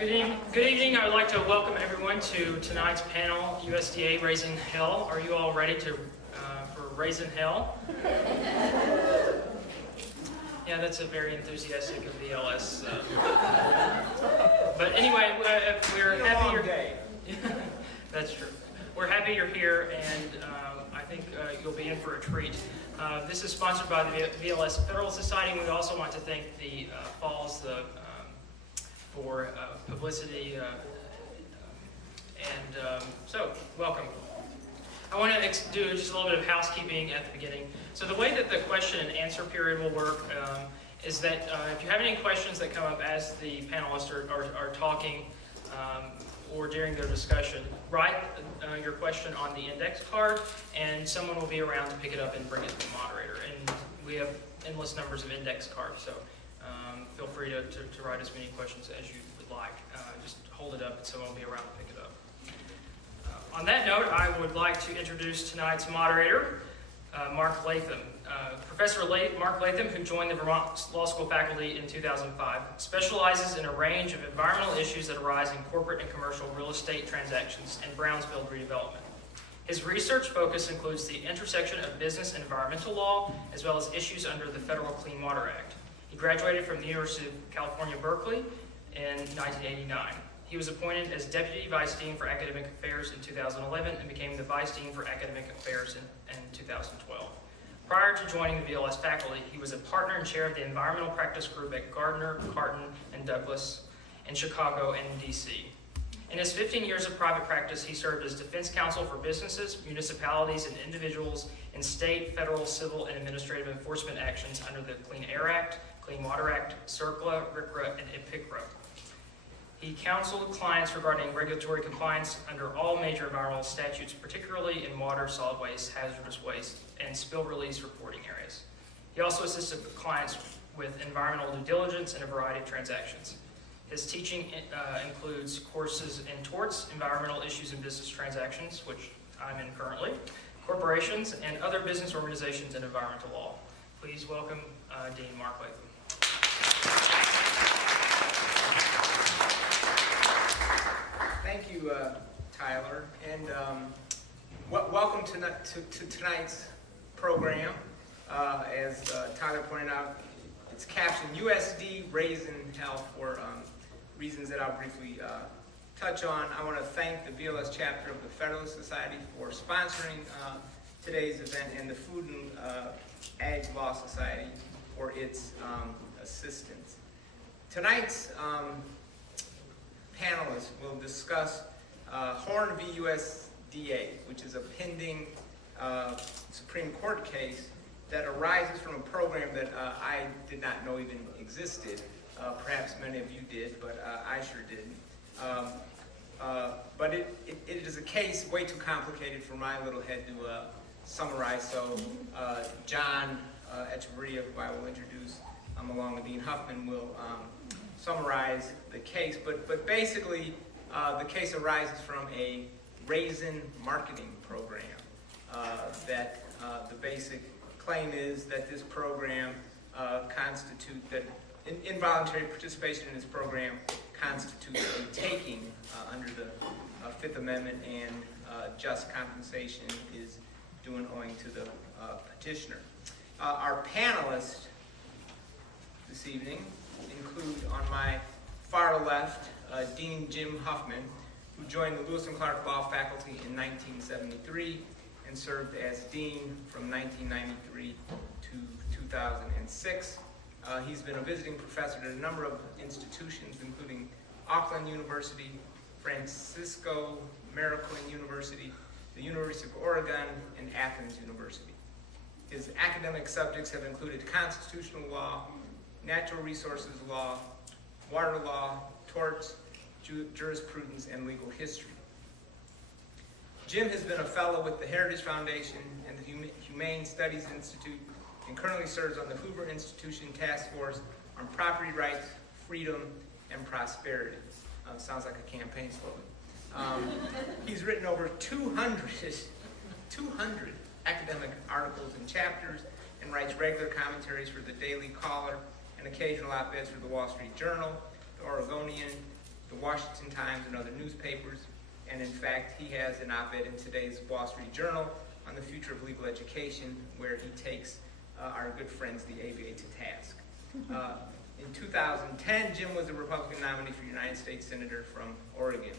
Good evening. I would like to welcome everyone to tonight's panel, USDA Raising Hell. Are you all ready for Raisin Hell? Yeah, that's a very enthusiastic of VLS. But anyway, we're happy you're here. That's true. We're happy you're here, and I think you'll be in for a treat. This is sponsored by the VLS Federal Society. We also want to thank the Falls for publicity, so welcome. I want to do just a little bit of housekeeping at the beginning. So the way that the question and answer period will work is that if you have any questions that come up as the panelists are talking or during their discussion, write your question on the index card, and someone will be around to pick it up and bring it to the moderator. And we have endless numbers of index cards, so feel free to write as many questions as you would like. Just hold it up and someone will be around to pick it up. On that note, I would like to introduce tonight's moderator, Mark Latham. Professor Mark Latham, who joined the Vermont Law School faculty in 2005, specializes in a range of environmental issues that arise in corporate and commercial real estate transactions and brownfield redevelopment. His research focus includes the intersection of business and environmental law, as well as issues under the Federal Clean Water Act. He graduated from the University of California, Berkeley in 1989. He was appointed as Deputy Vice Dean for Academic Affairs in 2011 and became the Vice Dean for Academic Affairs in 2012. Prior to joining the VLS faculty, he was a partner and chair of the Environmental Practice Group at Gardner, Carton, and Douglas in Chicago and D.C. In his 15 years of private practice, he served as defense counsel for businesses, municipalities, and individuals in state, federal, civil, and administrative enforcement actions under the Clean Air Act, Clean Water Act, CERCLA, RCRA, and IPCRA. He counseled clients regarding regulatory compliance under all major environmental statutes, particularly in water, solid waste, hazardous waste, and spill release reporting areas. He also assisted clients with environmental due diligence in a variety of transactions. His teaching includes courses in torts, environmental issues and business transactions, which I'm in currently, corporations, and other business organizations and environmental law. Please welcome Dean Mark Latham. Thank you, Tyler, and welcome to tonight's program. As Tyler pointed out, it's captioned USD Raisin Hell for reasons that I'll briefly touch on. I want to thank the VLS chapter of the Federalist Society for sponsoring today's event, and the Food and Ag Law Society for its assistance. Tonight's panelists will discuss Horn v. USDA, which is a pending Supreme Court case that arises from a program that I did not know even existed. Perhaps many of you did, but I sure didn't. But it is a case way too complicated for my little head to summarize, so John Echeverria, who I will introduce along with Dean Huffman, will summarize the case. But basically, the case arises from a Raisin marketing program that the basic claim is that this program involuntary participation in this program constitutes a taking under the Fifth Amendment, and just compensation is due and owing to the petitioner. Our panelists this evening include, on my far left, Dean Jim Huffman, who joined the Lewis and Clark Law faculty in 1973 and served as dean from 1993 to 2006. He's been a visiting professor at a number of institutions, including Auckland University, Francisco Mariquin University, the University of Oregon, and Athens University. His academic subjects have included constitutional law, natural resources law, water law, torts, jurisprudence, and legal history. Jim has been a fellow with the Heritage Foundation and the Humane Studies Institute, and currently serves on the Hoover Institution Task Force on Property Rights, Freedom, and Prosperity. Sounds like a campaign slogan. He's written over 200 academic articles and chapters, and writes regular commentaries for the Daily Caller and occasional op-eds for the Wall Street Journal, the Oregonian, the Washington Times, and other newspapers. And in fact, he has an op-ed in today's Wall Street Journal on the future of legal education, where he takes our good friends, the ABA, to task. In 2010, Jim was a Republican nominee for United States Senator from Oregon.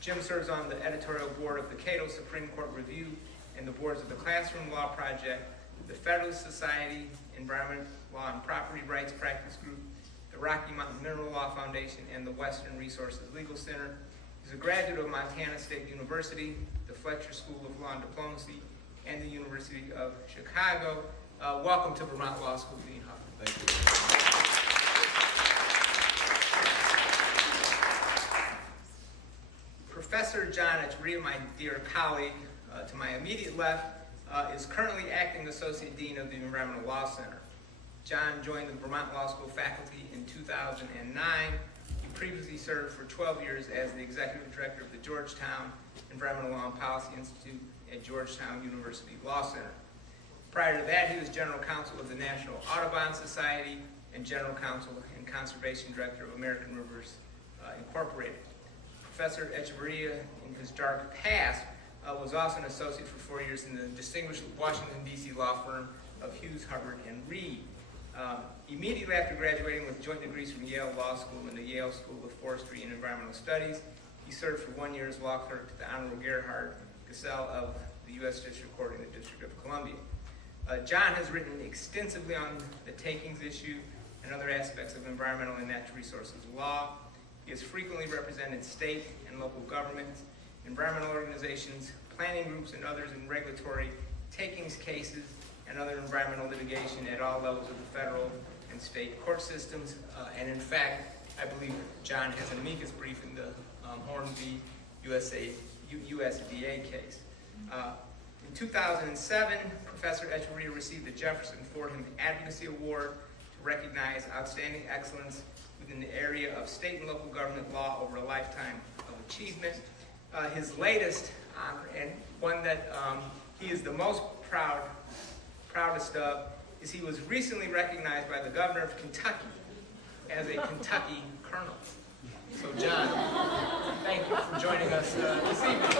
Jim serves on the editorial board of the Cato Supreme Court Review and the boards of the Classroom Law Project, the Federalist Society, Environment Law and Property Rights Practice Group, the Rocky Mountain Mineral Law Foundation, and the Western Resources Legal Center. He's a graduate of Montana State University, the Fletcher School of Law and Diplomacy, and the University of Chicago. Welcome to Vermont Law School, Dean Huffman. Thank you. Professor John Echeverria, my dear colleague to my immediate left, is currently acting Associate Dean of the Environmental Law Center. John joined the Vermont Law School faculty in 2009. He previously served for 12 years as the Executive Director of the Georgetown Environmental Law and Policy Institute at Georgetown University Law Center. Prior to that, he was General Counsel of the National Audubon Society and General Counsel and Conservation Director of American Rivers Incorporated. Professor Echeverria, in his dark past, was also an associate for 4 years in the distinguished Washington, D.C. law firm of Hughes, Hubbard, and Reed. Immediately after graduating with joint degrees from Yale Law School and the Yale School of Forestry and Environmental Studies, he served for 1 year as law clerk to the Honorable Gerhard Gesell of the U.S. District Court in the District of Columbia. John has written extensively on the takings issue and other aspects of environmental and natural resources law. He has frequently represented state and local governments, environmental organizations, planning groups, and others in regulatory takings cases and other environmental litigation at all levels of the federal and state court systems. And in fact, I believe John has an amicus brief in the Horn v. USDA case. In 2007, Professor Echeverria received the Jefferson Fordham Advocacy Award to recognize outstanding excellence within the area of state and local government law over a lifetime of achievement. His latest honor, and one that he is the most proudest of, is he was recently recognized by the governor of Kentucky as a Kentucky colonel. So John, thank you for joining us this evening.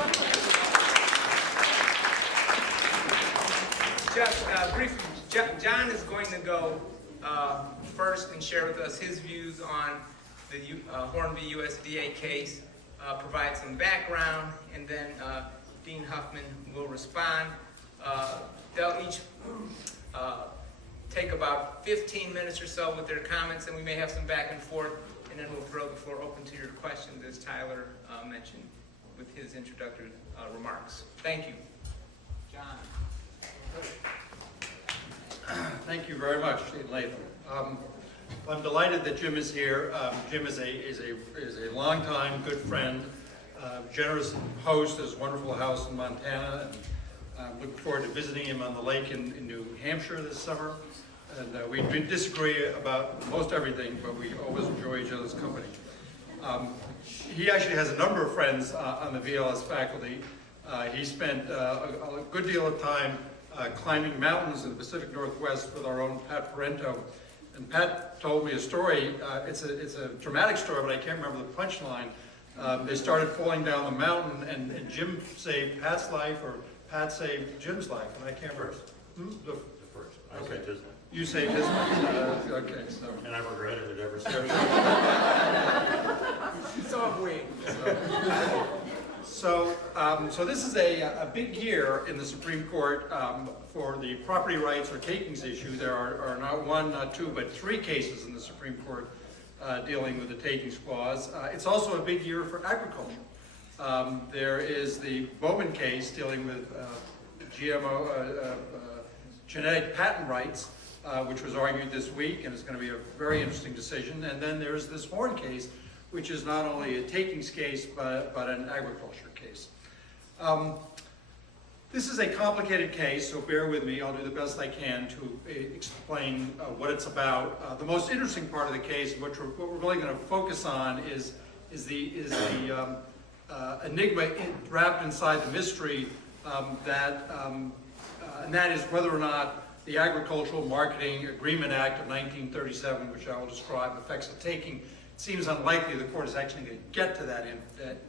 Just briefly, John is going to go first and share with us his views on the Horn v. USDA case, provide some background, and then Dean Huffman will respond. They'll each take about 15 minutes or so with their comments, and we may have some back and forth, and then we'll throw the floor open to your questions, as Tyler mentioned with his introductory remarks. Thank you. John. Thank you very much, Dean Latham. I'm delighted that Jim is here. Jim is a longtime good friend, generous host, has a wonderful house in Montana, and looking forward to visiting him on the lake in New Hampshire this summer. And we disagree about most everything, but we always enjoy each other's company. He actually has a number of friends on the VLS faculty. He spent a good deal of time climbing mountains in the Pacific Northwest with our own Pat Parento. And Pat told me a story. It's a dramatic story, but I can't remember the punchline. They started falling down the mountain, and Jim saved Pat's life, or Pat saved Jim's life, and I can't remember. The first. I saved his life. You saved his life. Okay, so. And I regretted it ever since. So have we. So this is a big year in the Supreme Court for the property rights or takings issue. There are not one, not two, but three cases in the Supreme Court dealing with the takings clause. It's also a big year for agriculture. There is the Bowman case dealing with GMO, genetic patent rights, which was argued this week, and it's going to be a very interesting decision. And then there's this Horn case, which is not only a takings case, but an agriculture case. This is a complicated case, so bear with me. I'll do the best I can to explain what it's about. The most interesting part of the case, what we're really going to focus on, is the enigma wrapped inside the mystery, and that is whether or not the Agricultural Marketing Agreement Act of 1937, which I will describe, affects the taking It seems unlikely the court is actually going to get to that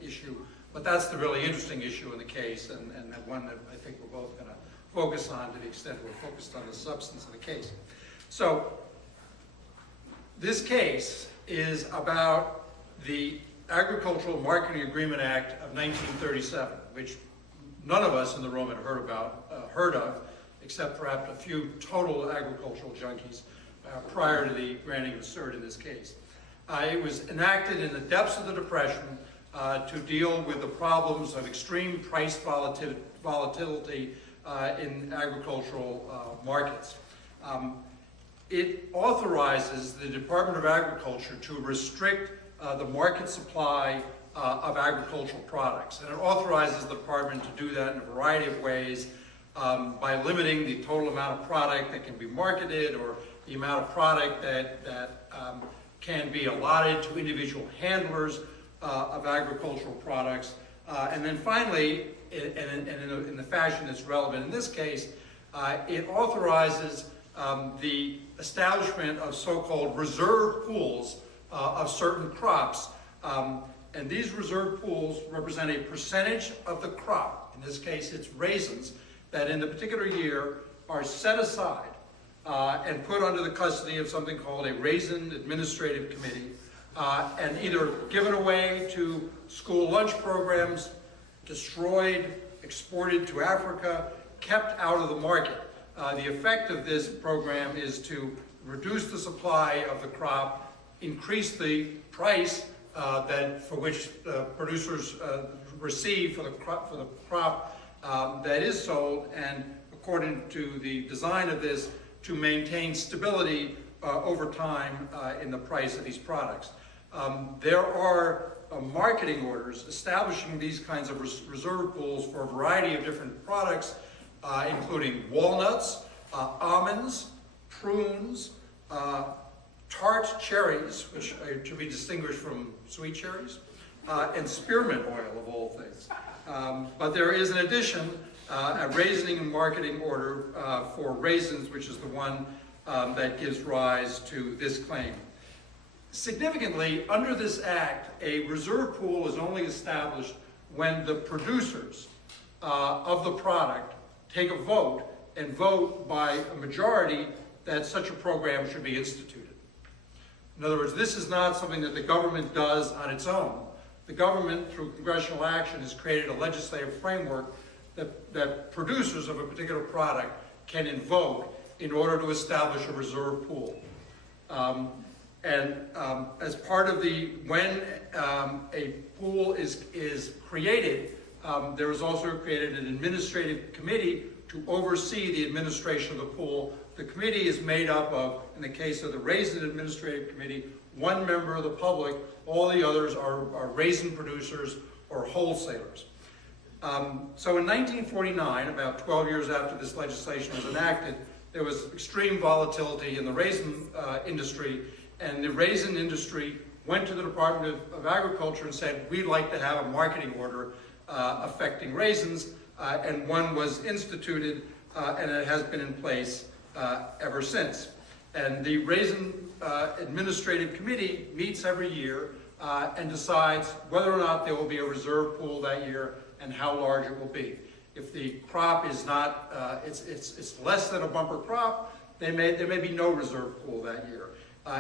issue, but that's the really interesting issue in the case, and one that I think we're both going to focus on to the extent we're focused on the substance of the case. So this case is about the Agricultural Marketing Agreement Act of 1937, which none of us in the room had heard of, except perhaps a few total agricultural junkies prior to the granting of cert in this case. It was enacted in the depths of the Depression to deal with the problems of extreme price volatility in agricultural markets. It authorizes the Department of Agriculture to restrict the market supply of agricultural products. And it authorizes the department to do that in a variety of ways by limiting the total amount of product that can be marketed, or the amount of product that can be allotted to individual handlers of agricultural products. And then finally, in the fashion that's relevant in this case, it authorizes the establishment of so-called reserve pools of certain crops. And these reserve pools represent a percentage of the crop, in this case it's raisins, that in the particular year are set aside and put under the custody of something called a Raisin Administrative Committee, and either given away to school lunch programs, destroyed, exported to Africa, kept out of the market. The effect of this program is to reduce the supply of the crop, increase the price for which producers receive for the crop that is sold, and according to the design of this, to maintain stability over time in the price of these products. There are marketing orders establishing these kinds of reserve pools for a variety of different products, including walnuts, almonds, prunes, tart cherries, which are to be distinguished from sweet cherries, and spearmint oil, of all things. But there is, in addition, a raisining and marketing order for raisins, which is the one that gives rise to this claim. Significantly, under this act, a reserve pool is only established when the producers of the product take a vote and vote by a majority that such a program should be instituted. In other words, this is not something that the government does on its own. The government, through congressional action, has created a legislative framework that producers of a particular product can invoke in order to establish a reserve pool. As part of when a pool is created, there is also created an administrative committee to oversee the administration of the pool. The committee is made up of, in the case of the Raisin Administrative Committee, one member of the public. All the others are raisin producers or wholesalers. So in 1949, about 12 years after this legislation was enacted, there was extreme volatility in the raisin industry, and the raisin industry went to the Department of Agriculture and said, we'd like to have a marketing order affecting raisins, and one was instituted, and it has been in place ever since. And the Raisin Administrative Committee meets every year and decides whether or not there will be a reserve pool that year and how large it will be. If the crop is not, it's less than a bumper crop, there may be no reserve pool that year.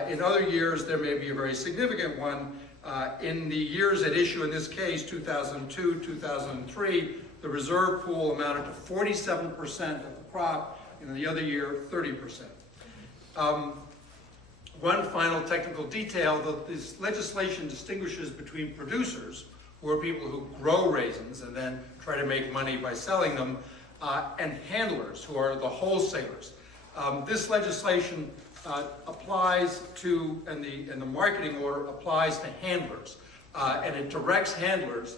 In other years, there may be a very significant one. In the years at issue in this case, 2002, 2003, the reserve pool amounted to 47% of the crop, and in the other year, 30%. One final technical detail, that this legislation distinguishes between producers, who are people who grow raisins and then try to make money by selling them, and handlers, who are the wholesalers. This legislation applies to, and the marketing order applies to handlers, and it directs handlers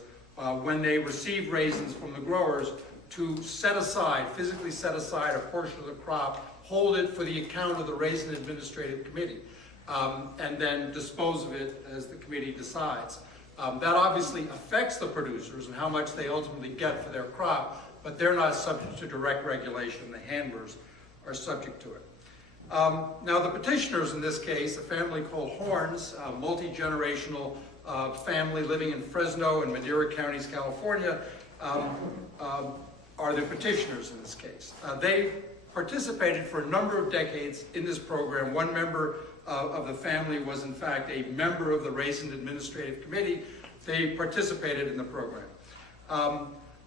when they receive raisins from the growers to set aside, physically set aside a portion of the crop, hold it for the account of the Raisin Administrative Committee, and then dispose of it as the committee decides. That obviously affects the producers and how much they ultimately get for their crop, but they're not subject to direct regulation. The handlers are subject to it. Now the petitioners in this case, a family called Horns, a multi-generational family living in Fresno and Madera counties, California, are the petitioners in this case. They participated for a number of decades in this program. One member of the family was in fact a member of the Raisin Administrative Committee. They participated in the program.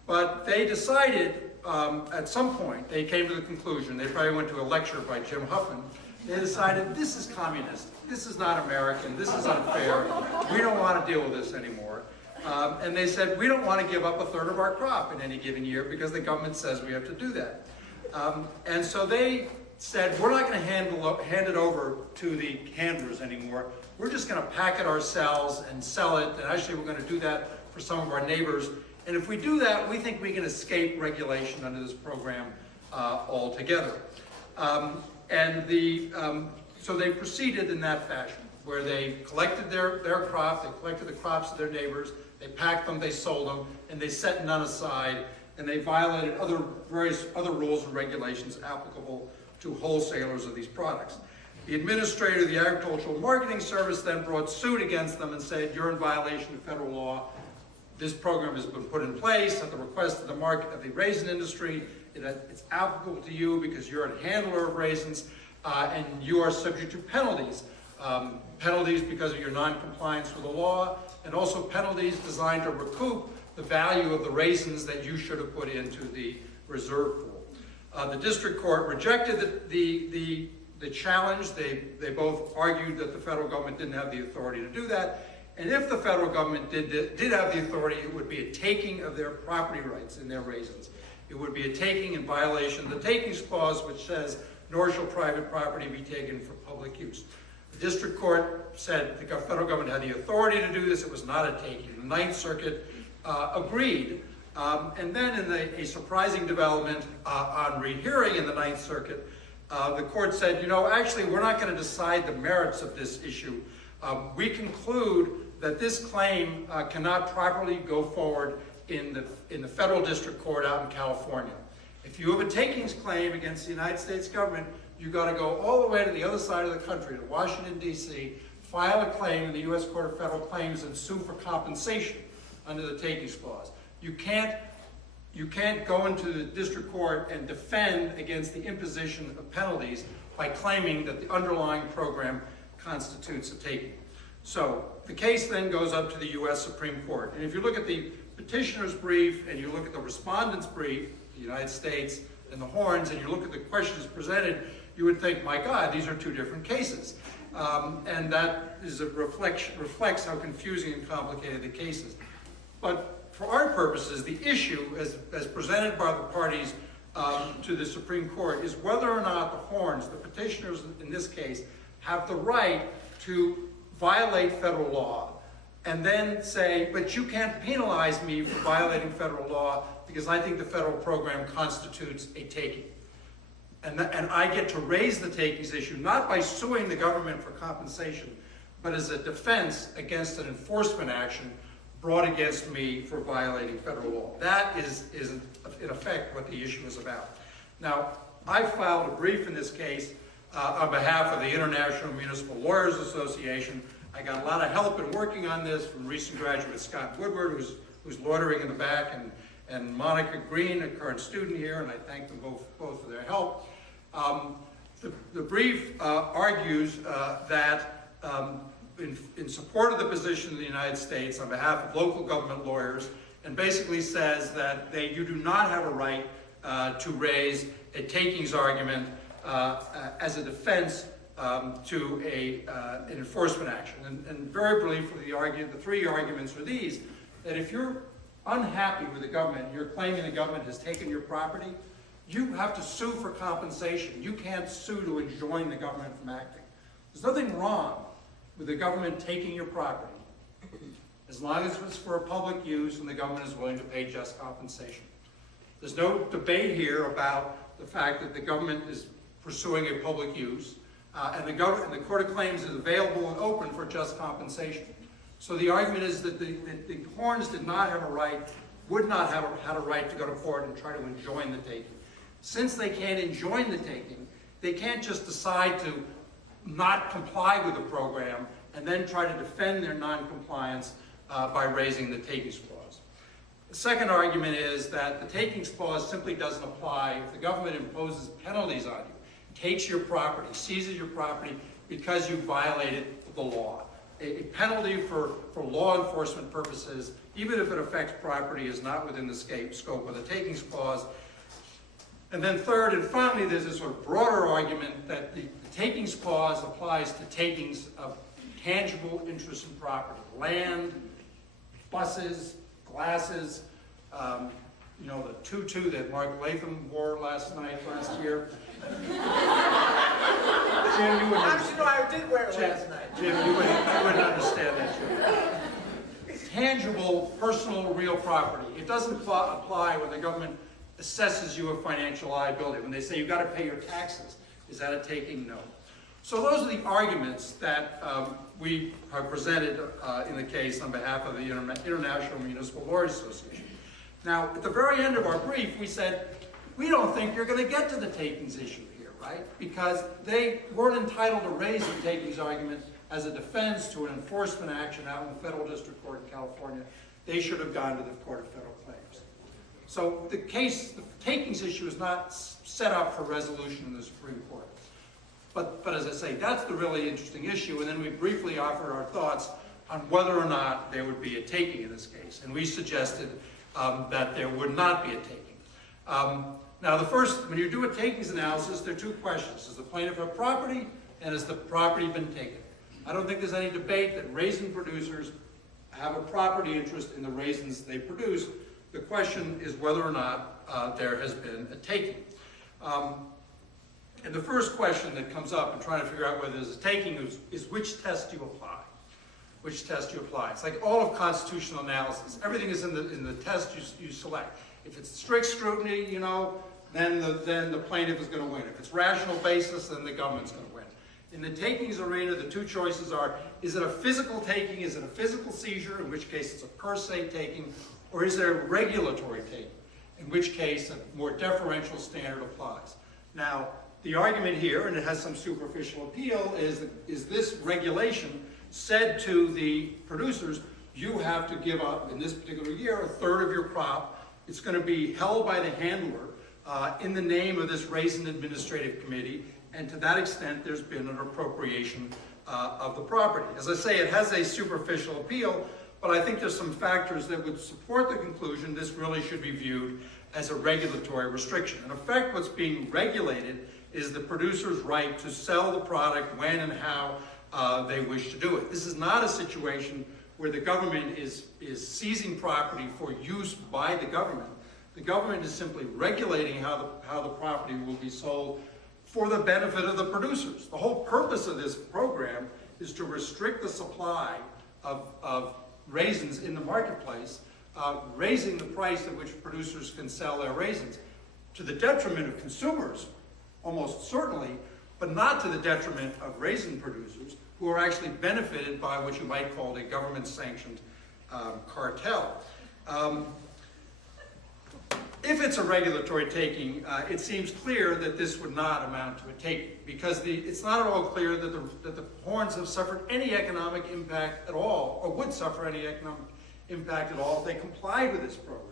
But they decided at some point, they came to the conclusion, they probably went to a lecture by Jim Huffman, they decided this is communist, this is not American, this is unfair, we don't want to deal with this anymore. And they said, we don't want to give up a third of our crop in any given year because the government says we have to do that. And so they said, we're not going to hand it over to the handlers anymore. We're just going to pack it ourselves and sell it. And actually, we're going to do that for some of our neighbors. And if we do that, we think we can escape regulation under this program altogether. So they proceeded in that fashion, where they collected their crop, they collected the crops of their neighbors, they packed them, they sold them, and they set none aside, and they violated various other rules and regulations applicable to wholesalers of these products. The administrator of the Agricultural Marketing Service then brought suit against them and said, you're in violation of federal law. This program has been put in place at the request of the raisin industry. It's applicable to you because you're a handler of raisins, and you are subject to penalties. Penalties because of your non-compliance with the law, and also penalties designed to recoup the value of the raisins that you should have put into the reserve pool. The district court rejected the challenge. They both argued that the federal government didn't have the authority to do that. And if the federal government did have the authority, it would be a taking of their property rights in their raisins. It would be a taking in violation of the takings clause, which says, nor shall private property be taken for public use. The district court said the federal government had the authority to do this. It was not a taking. The Ninth Circuit agreed. And then in a surprising development on rehearing in the Ninth Circuit, the court said, actually, we're not going to decide the merits of this issue. We conclude that this claim cannot properly go forward in the federal district court out in California. If you have a takings claim against the United States government, you've got to go all the way to the other side of the country, to Washington, D.C., file a claim in the U.S. Court of Federal Claims and sue for compensation under the takings clause. You can't go into the district court and defend against the imposition of penalties by claiming that the underlying program constitutes a taking. So the case then goes up to the U.S. Supreme Court. And if you look at the petitioner's brief and you look at the respondent's brief, the United States and the Horns, and you look at the questions presented, you would think, my God, these are two different cases. And that is reflects how confusing and complicated the case is. But for our purposes, the issue, as presented by the parties to the Supreme Court, is whether or not the Horns, the petitioners in this case, have the right to violate federal law and then say, but you can't penalize me for violating federal law because I think the federal program constitutes a taking. And I get to raise the takings issue not by suing the government for compensation, but as a defense against an enforcement action brought against me for violating federal law. That is in effect what the issue is about. Now, I filed a brief in this case on behalf of the International Municipal Lawyers Association. I got a lot of help in working on this from recent graduate Scott Woodward, who's loitering in the back, and Monica Green, a current student here, and I thank them both for their help. The brief argues that in support of the position of the United States on behalf of local government lawyers, and basically says that you do not have a right to raise a takings argument as a defense to an enforcement action. And very briefly, the three arguments are these: that if you're unhappy with the government, you're claiming the government has taken your property, you have to sue for compensation. You can't sue to enjoin the government from acting. There's nothing wrong with the government taking your property, as long as it's for public use and the government is willing to pay just compensation. There's no debate here about the fact that the government is pursuing a public use, and the Court of Claims is available and open for just compensation. So the argument is that the Horns did not have a right, would not have had a right to go to court and try to enjoin the taking. Since they can't enjoin the taking, They can't just decide to not comply with the program and then try to defend their non-compliance by raising the takings clause. The second argument is that the takings clause simply doesn't apply if the government imposes penalties on you, takes your property, seizes your property because you violated the law. A penalty for law enforcement purposes, even if it affects property, is not within the scope of the takings clause. And then third and finally, there's this sort of broader argument that the takings clause applies to takings of tangible interest in property, land, buses, glasses, you know, the tutu that Mark Latham wore last year. Jim, you wouldn't How did you know I did wear it last night? Jim, you wouldn't understand that, Jim. Tangible, personal, real property. It doesn't apply when the government assesses you a financial liability. When they say you've got to pay your taxes, is that a taking? No. So those are the arguments that we have presented in the case on behalf of the International Municipal Lawyers Association. Now, at the very end of our brief, we said, we don't think you're going to get to the takings issue here, right? Because they weren't entitled to raise the takings argument as a defense to an enforcement action out in the Federal District Court in California. They should have gone to the Court of Federal Claims. So the takings issue is not set up for resolution in the Supreme Court. But as I say, that's the really interesting issue, and then we briefly offered our thoughts on whether or not there would be a taking in this case. And we suggested that there would not be a taking. Now the first, when you do a takings analysis, there are two questions. Does the plaintiff have property, and has the property been taken? I don't think there's any debate that raisin producers have a property interest in the raisins they produce. The question is whether or not there has been a taking. And the first question that comes up in trying to figure out whether there's a taking is which test you apply. Which test you apply. It's like all of constitutional analysis. Everything is in the test you select. If it's strict scrutiny, you know, then the plaintiff is going to win. If it's rational basis, then the government's going to win. In the takings arena, the two choices are, is it a physical taking, is it a physical seizure, in which case it's a per se taking, or is it a regulatory taking, in which case a more deferential standard applies. Now, the argument here, and it has some superficial appeal, is this regulation said to the producers, you have to give up, in this particular year, a third of your crop. It's going to be held by the handler in the name of this Raisin Administrative Committee, and to that extent, there's been an appropriation of the property. As I say, it has a superficial appeal, but I think there's some factors that would support the conclusion this really should be viewed as a regulatory restriction. In effect, what's being regulated is the producer's right to sell the product when and how they wish to do it. This is not a situation where the government is seizing property for use by the government. The government is simply regulating how the property will be sold for the benefit of the producers. The whole purpose of this program is to restrict the supply of raisins in the marketplace, raising the price at which producers can sell their raisins to the detriment of consumers, almost certainly, but not to the detriment of raisin producers who are actually benefited by what you might call a government-sanctioned cartel. If it's a regulatory taking, it seems clear that this would not amount to a taking, because it's not at all clear that the horns have suffered any economic impact at all, or would suffer any economic impact at all if they complied with this program.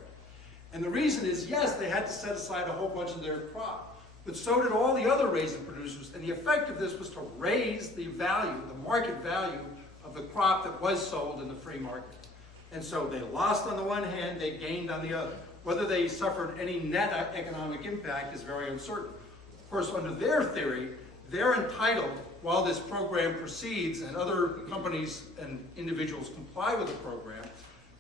And the reason is, yes, they had to set aside a whole bunch of their crop, but so did all the other raisin producers, and the effect of this was to raise the value, the market value of the crop that was sold in the free market. And so they lost on the one hand, they gained on the other. Whether they suffered any net economic impact is very uncertain. Of course, under their theory, they're entitled, while this program proceeds and other companies and individuals comply with the program,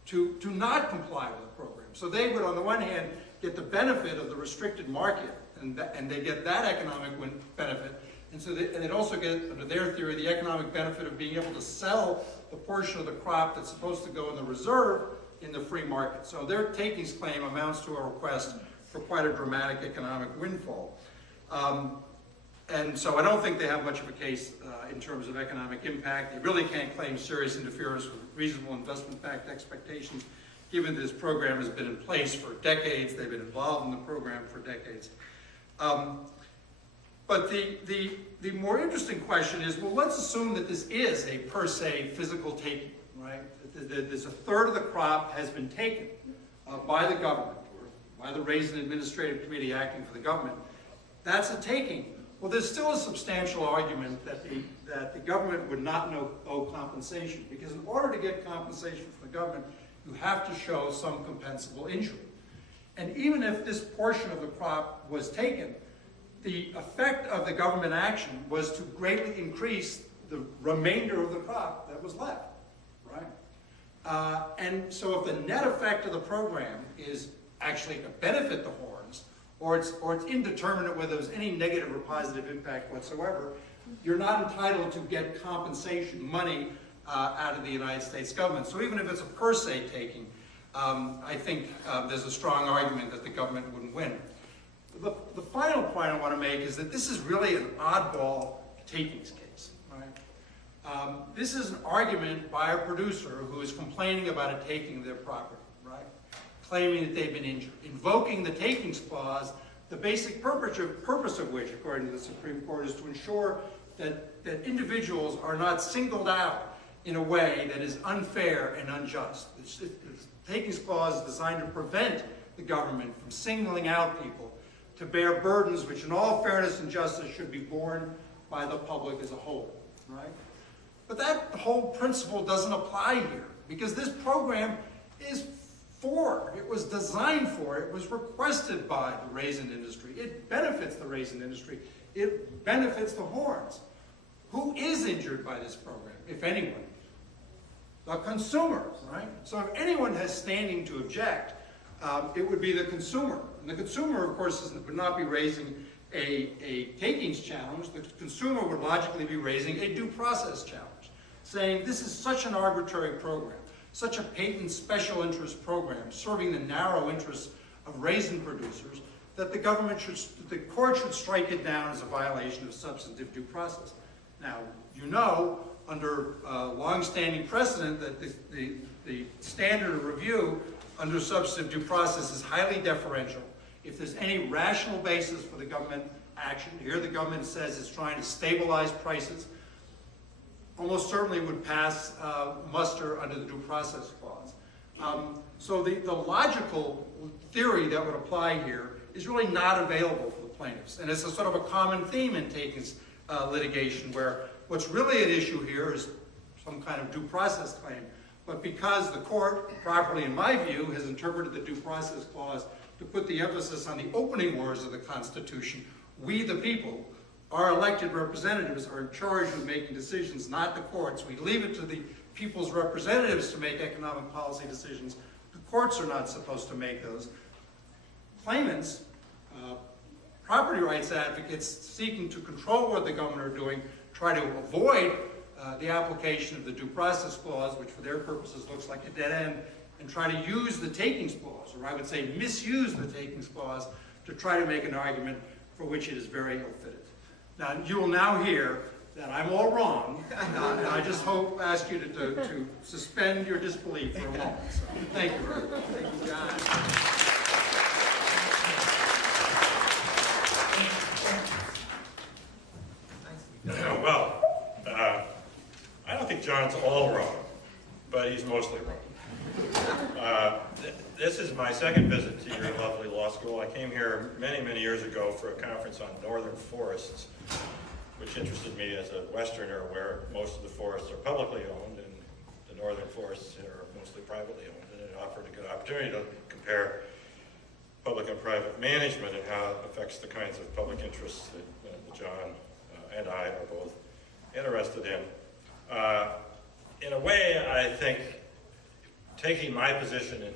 to not comply with the program. So they would, on the one hand, get the benefit of the restricted market, and they get that economic benefit, and they'd also get, under their theory, the economic benefit of being able to sell the portion of the crop that's supposed to go in the reserve in the free market. So their takings claim amounts to a request for quite a dramatic economic windfall. And so I don't think they have much of a case in terms of economic impact. They really can't claim serious interference with reasonable investment-backed expectations, given this program has been in place for decades. They've been involved in the program for decades. But But the more interesting question is, well, let's assume that this is a per se physical taking, right? That there's a third of the crop has been taken by the government, or by the Raisin Administrative Committee acting for the government. That's a taking. Well, there's still a substantial argument that the government would not owe compensation, because in order to get compensation from the government, you have to show some compensable injury. And even if this portion of the crop was taken, the effect of the government action was to greatly increase the remainder of the crop that was left, right? And so if the net effect of the program is actually to benefit the horns, or it's indeterminate whether there's any negative or positive impact whatsoever, you're not entitled to get compensation, money, out of the United States government. So even if it's a per se taking, I think there's a strong argument that the government wouldn't win. The final point I want to make is that this is really an oddball takings case, right? This is an argument by a producer who is complaining about a taking of their property, right? Claiming that they've been injured, invoking the takings clause, the basic purpose of which, according to the Supreme Court, is to ensure that individuals are not singled out in a way that is unfair and unjust. The takings clause is designed to prevent the government from singling out people to bear burdens which, in all fairness and justice, should be borne by the public as a whole, right? But that whole principle doesn't apply here, because this program is it was designed for, it was requested by the raisin industry. It benefits the raisin industry. It benefits the horns. Who is injured by this program, if anyone? The consumer, right? So if anyone has standing to object, it would be the consumer. And the consumer, of course, would not be raising a takings challenge. The consumer would logically be raising a due process challenge, saying this is such an arbitrary program, such a patent special interest program serving the narrow interests of raisin producers, that the court should strike it down as a violation of substantive due process. Now, you know, under long-standing precedent, that the standard of review under substantive due process is highly deferential. If there's any rational basis for the government action, here the government says it's trying to stabilize prices, almost certainly would pass muster under the due process clause. So the logical theory that would apply here is really not available for the plaintiffs. And it's a sort of a common theme in takings litigation, where what's really at issue here is some kind of due process claim. But because the court, properly in my view, has interpreted the due process clause to put the emphasis on the opening words of the Constitution, we the people, our elected representatives, are in charge of making decisions, not the courts. We leave it to the people's representatives to make economic policy decisions. The courts are not supposed to make those. Claimants, property rights advocates seeking to control what the government are doing, try to avoid the application of the due process clause, which for their purposes looks like a dead end, and try to use the takings clause, or I would say misuse the takings clause, to try to make an argument for which it is very ill-fitted. Now, you will now hear that I'm all wrong, and I just ask you to suspend your disbelief for a moment. So, thank you very much. Thank you, John. Well, I don't think John's all wrong, but he's mostly wrong. This is my second visit to your lovely law school. I came here many, many years ago for a conference on northern forests, which interested me as a Westerner, where most of the forests are publicly owned and the northern forests are mostly privately owned. And it offered a good opportunity to compare public and private management and how it affects the kinds of public interests that John and I are both interested in. In a way, I think taking my position in a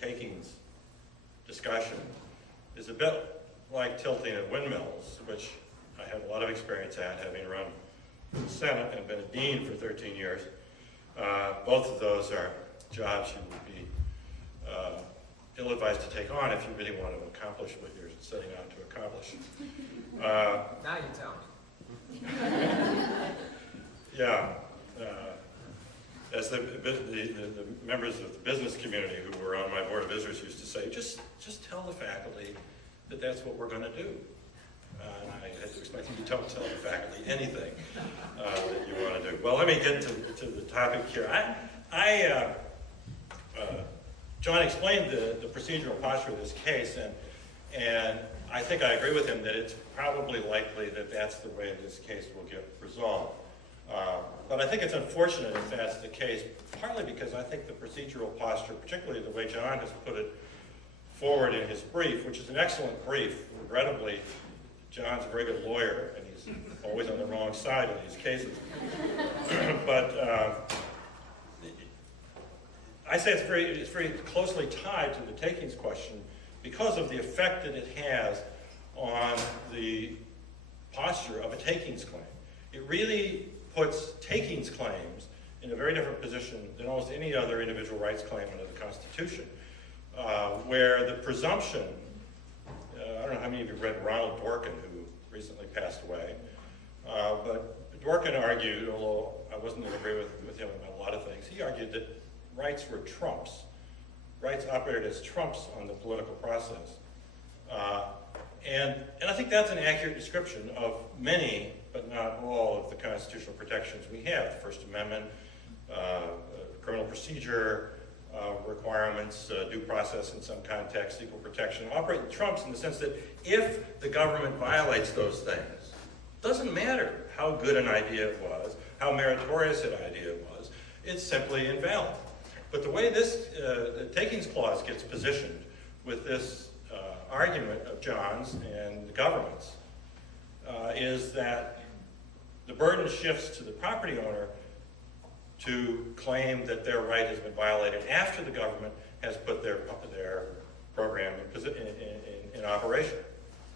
takings discussion is a bit like tilting at windmills, which I have a lot of experience at, having run the Senate and been a dean for 13 years. Both of those are jobs you would be ill-advised to take on if you really want to accomplish what you're setting out to accomplish. Now you tell me. Yeah. As the members of the business community who were on my board of visitors used to say, just tell the faculty that that's what we're going to do. And I had to explain you don't tell the faculty anything that you want to do. Well, let me get to the topic here. John explained the procedural posture of this case, and I think I agree with him that it's probably likely that that's the way this case will get resolved. But I think it's unfortunate if that's the case, partly because I think the procedural posture, particularly the way John has put it forward in his brief, which is an excellent brief. Regrettably, John's a very good lawyer, and he's always on the wrong side in these cases. But I say it's very closely tied to the takings question because of the effect that it has on the posture of a takings claim. It really puts takings claims in a very different position than almost any other individual rights claim under the Constitution, where the presumption, I don't know how many of you read Ronald Dworkin, who recently passed away, but Dworkin argued, although I wasn't in agreement with him about a lot of things, he argued that rights were trumps. Rights operated as trumps on the political process. And I think that's an accurate description of many, but not all, of the constitutional protections we have. The First Amendment, criminal procedure requirements, due process in some context, equal protection, operate in trumps in the sense that if the government violates those things, doesn't matter how good an idea it was, how meritorious an idea it was, it's simply invalid. But the way this the takings clause gets positioned with this argument of John's and the government's is that the burden shifts to the property owner to claim that their right has been violated after the government has put their program in operation.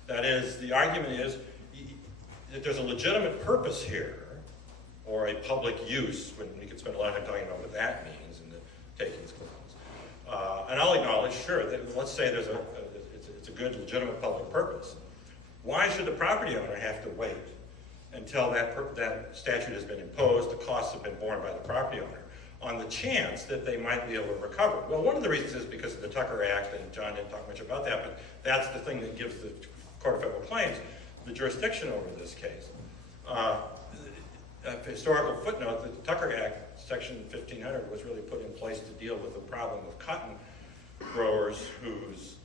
That is, the argument is that there's a legitimate purpose here, or a public use, when we could spend a lot of time talking about what that means in the takings clause. And I'll acknowledge, sure, that let's say it's a good, legitimate public purpose. Why should the property owner have to wait until that statute has been imposed, the costs have been borne by the property owner, on the chance that they might be able to recover? Well, one of the reasons is because of the Tucker Act, and John didn't talk much about that, but that's the thing that gives the Court of Federal Claims the jurisdiction over this case. A historical footnote that the Tucker Act, Section 1500, was really put in place to deal with the problem of cotton growers whose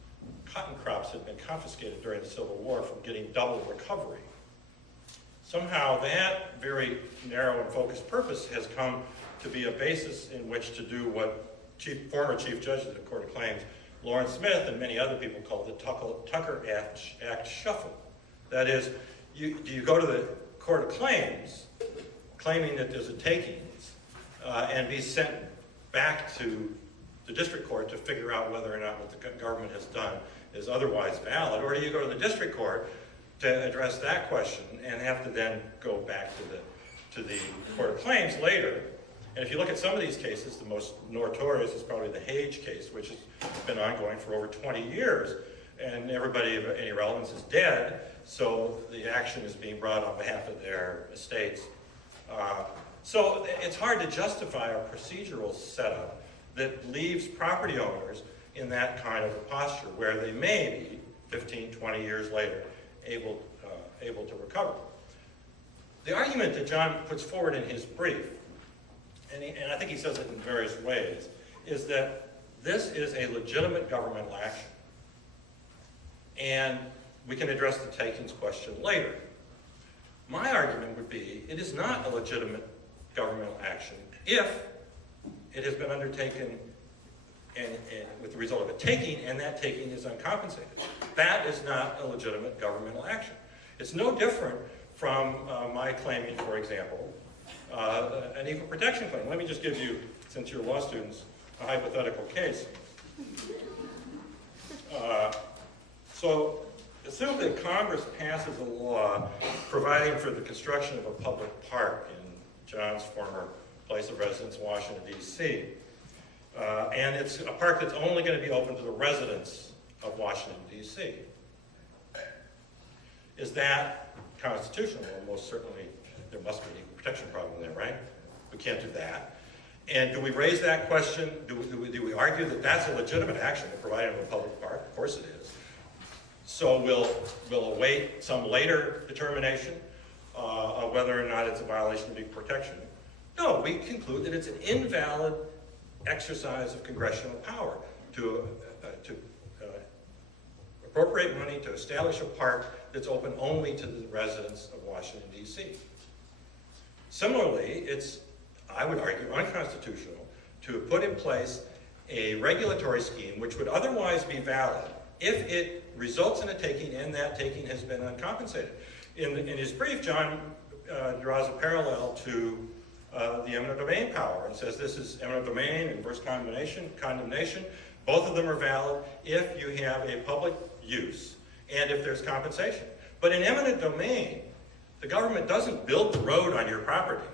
cotton crops had been confiscated during the Civil War from getting double recovery. Somehow that very narrow and focused purpose has come to be a basis in which to do what former Chief Judge of the Court of Claims, Lawrence Smith, and many other people call the Tucker Act shuffle. That is, do you go to the Court of Claims claiming that there's a takings and be sent back to the district court to figure out whether or not what the government has done is otherwise valid, or do you go to the district court to address that question and have to then go back to the Court of Claims later? And if you look at some of these cases, the most notorious is probably the Hage case, which has been ongoing for over 20 years, and everybody of any relevance is dead, so the action is being brought on behalf of their estates. So it's hard to justify a procedural setup that leaves property owners in that kind of a posture where they may be, 15, 20 years later, able to recover. The argument that John puts forward in his brief, and I think he says it in various ways, is that this is a legitimate governmental action. And we can address the takings question later. My argument would be it is not a legitimate governmental action if it has been undertaken and with the result of a taking, and that taking is uncompensated. That is not a legitimate governmental action. It's no different from my claiming, for example, an equal protection claim. Let me just give you, since you're law students, a hypothetical case. So assume that Congress passes a law providing for the construction of a public park in John's former place of residence, Washington, D.C. And it's a park that's only going to be open to the residents of Washington, D.C. Is that constitutional? Well, most certainly there must be an equal protection problem there, right? We can't do that. And do we raise that question? Do we argue that that's a legitimate action to provide a public park? Of course it is. So we'll await some later determination of whether or not it's a violation of equal protection. No, we conclude that it's an invalid exercise of congressional power to appropriate money to establish a park that's open only to the residents of Washington, D.C. Similarly, it's, I would argue, unconstitutional to put in place a regulatory scheme which would otherwise be valid if it results in a taking and that taking has been uncompensated. In his brief, John draws a parallel to the eminent domain power and says this is eminent domain, inverse condemnation. Both of them are valid if you have a public use and if there's compensation. But in eminent domain, the government doesn't build the road on your property,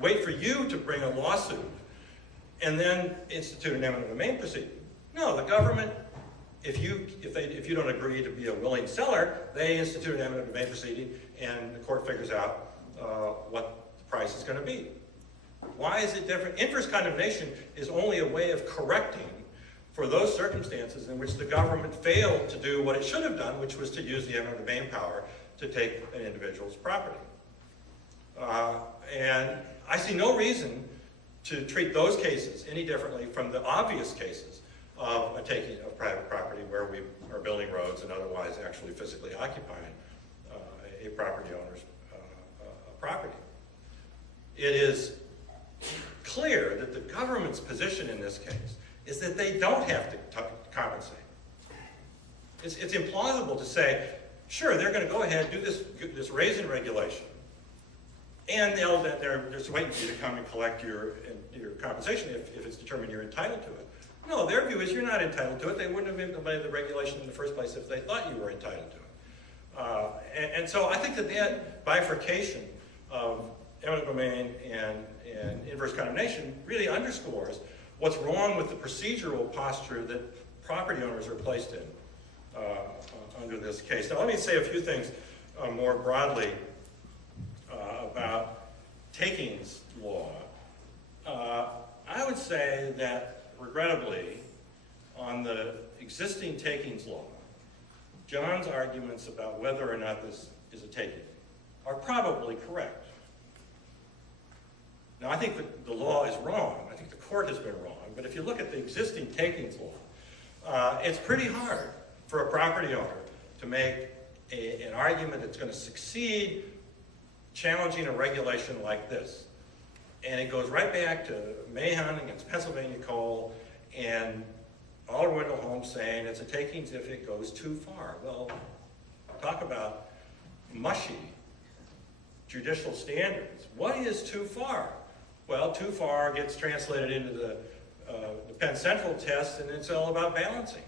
wait for you to bring a lawsuit, and then institute an eminent domain proceeding. No, the government, if you don't agree to be a willing seller, they institute an eminent domain proceeding, and the court figures out what the price is going to be. Why is it different? Inverse condemnation is only a way of correcting for those circumstances in which the government failed to do what it should have done, which was to use the eminent domain power to take an individual's property. And I see no reason to treat those cases any differently from the obvious cases of a taking of private property where we are building roads and otherwise actually physically occupying a property owner's property. It is clear that the government's position in this case is that they don't have to compensate. It's implausible to say, sure, they're going to go ahead and do this Raisin regulation, and they're just waiting for you to come and collect your compensation if it's determined you're entitled to it. No, their view is you're not entitled to it. They wouldn't have implemented the regulation in the first place if they thought you were entitled to it. And so I think that bifurcation of eminent domain and inverse condemnation really underscores what's wrong with the procedural posture that property owners are placed in under this case. Now let me say a few things more broadly about takings law. I would say that, regrettably, on the existing takings law, John's arguments about whether or not this is a taking are probably correct. Now, I think the law is wrong. I think the court has been wrong. But if you look at the existing takings law, it's pretty hard for a property owner to make an argument that's going to succeed challenging a regulation like this. And it goes right back to Mahon against Pennsylvania Coal and Oliver Wendell Holmes saying it's a takings if it goes too far. Well, talk about mushy judicial standards. What is too far? Well, too far gets translated into the Penn Central test, and it's all about balancing.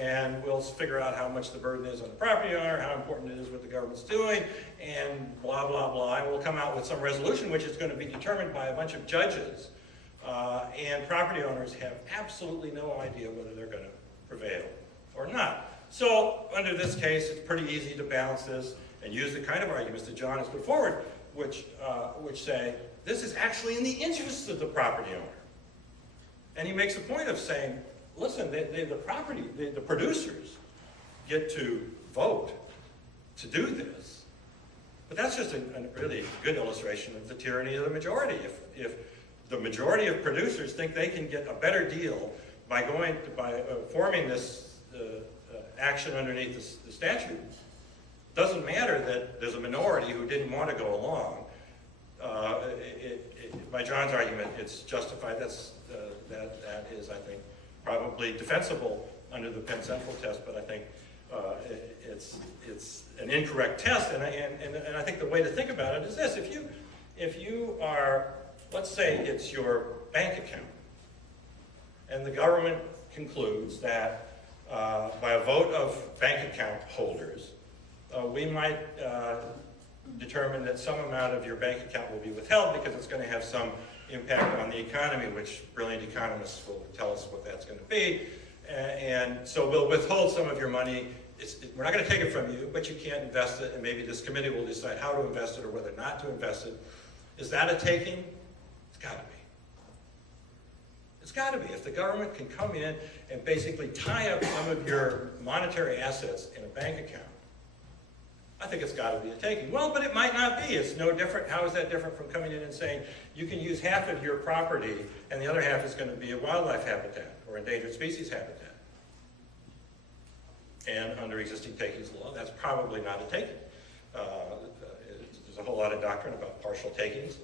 And we'll figure out how much the burden is on the property owner, how important it is what the government's doing, and blah, blah, blah. And we'll come out with some resolution which is going to be determined by a bunch of judges. And property owners have absolutely no idea whether they're going to prevail or not. So under this case, it's pretty easy to balance this and use the kind of arguments that John has put forward, which say, this is actually in the interests of the property owner. And he makes a point of saying, listen, the producers get to vote to do this. But that's just a really good illustration of the tyranny of the majority. If the majority of producers think they can get a better deal by forming this action underneath the statute, it doesn't matter that there's a minority who didn't want to go along. By John's argument, it's justified. That is, I think, probably defensible under the Penn Central test, but I think it's an incorrect test. And I think the way to think about it is this: if you are, let's say it's your bank account, and the government concludes that by a vote of bank account holders, we might determine that some amount of your bank account will be withheld because it's going to have some impact on the economy, which brilliant economists will tell us what that's going to be. And so we'll withhold some of your money. We're not going to take it from you, but you can't invest it, and maybe this committee will decide how to invest it or whether not to invest it. Is that a taking? It's got to be. It's got got to be. If the government can come in and basically tie up some of your monetary assets in a bank account, I think it's got to be a taking. Well, but it might not be. It's no different. How is that different from coming in and saying you can use half of your property and the other half is going to be a wildlife habitat or endangered species habitat? And under existing takings law, that's probably not a taking. There's a whole lot of doctrine about partial takings,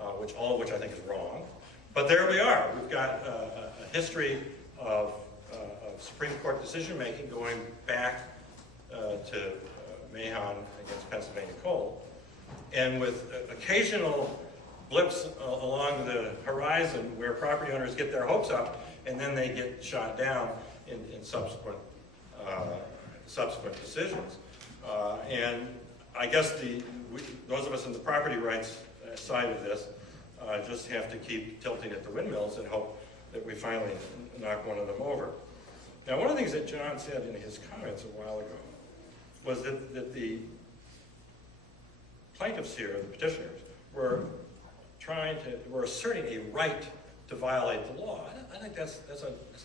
all of which I think is wrong. But there we are. We've got a history of Supreme Court decision-making going back to Mahon against Pennsylvania Coal, and with occasional blips along the horizon where property owners get their hopes up and then they get shot down in subsequent decisions. And I guess those of us in the property rights side of this just have to keep tilting at the windmills and hope that we finally knock one of them over. Now, one of the things that John said in his comments a while ago was that the plaintiffs here, the petitioners, were asserting a right to violate the law. I think that's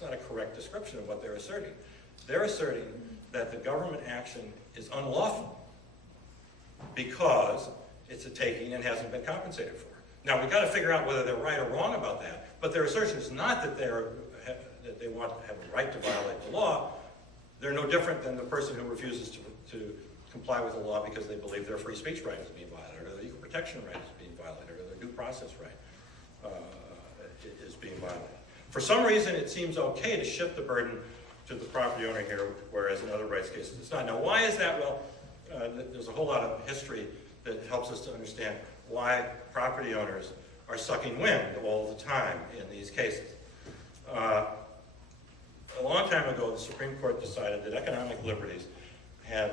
not a correct description of what they're asserting. They're asserting that the government action is unlawful because it's a taking and hasn't been compensated for. Now, we've got to figure out whether they're right or wrong about that, but their assertion is not that they want to have a right to violate the law. They're no different than the person who refuses to comply with the law because they believe their free speech right is being violated, or their equal protection right is being violated, or their due process right is being violated. For some reason, it seems okay to shift the burden to the property owner here, whereas in other rights cases it's not. Now, why is that? Well, there's a whole lot of history that helps us to understand why property owners are sucking wind all the time in these cases. A long time ago, the Supreme Court decided that economic liberties had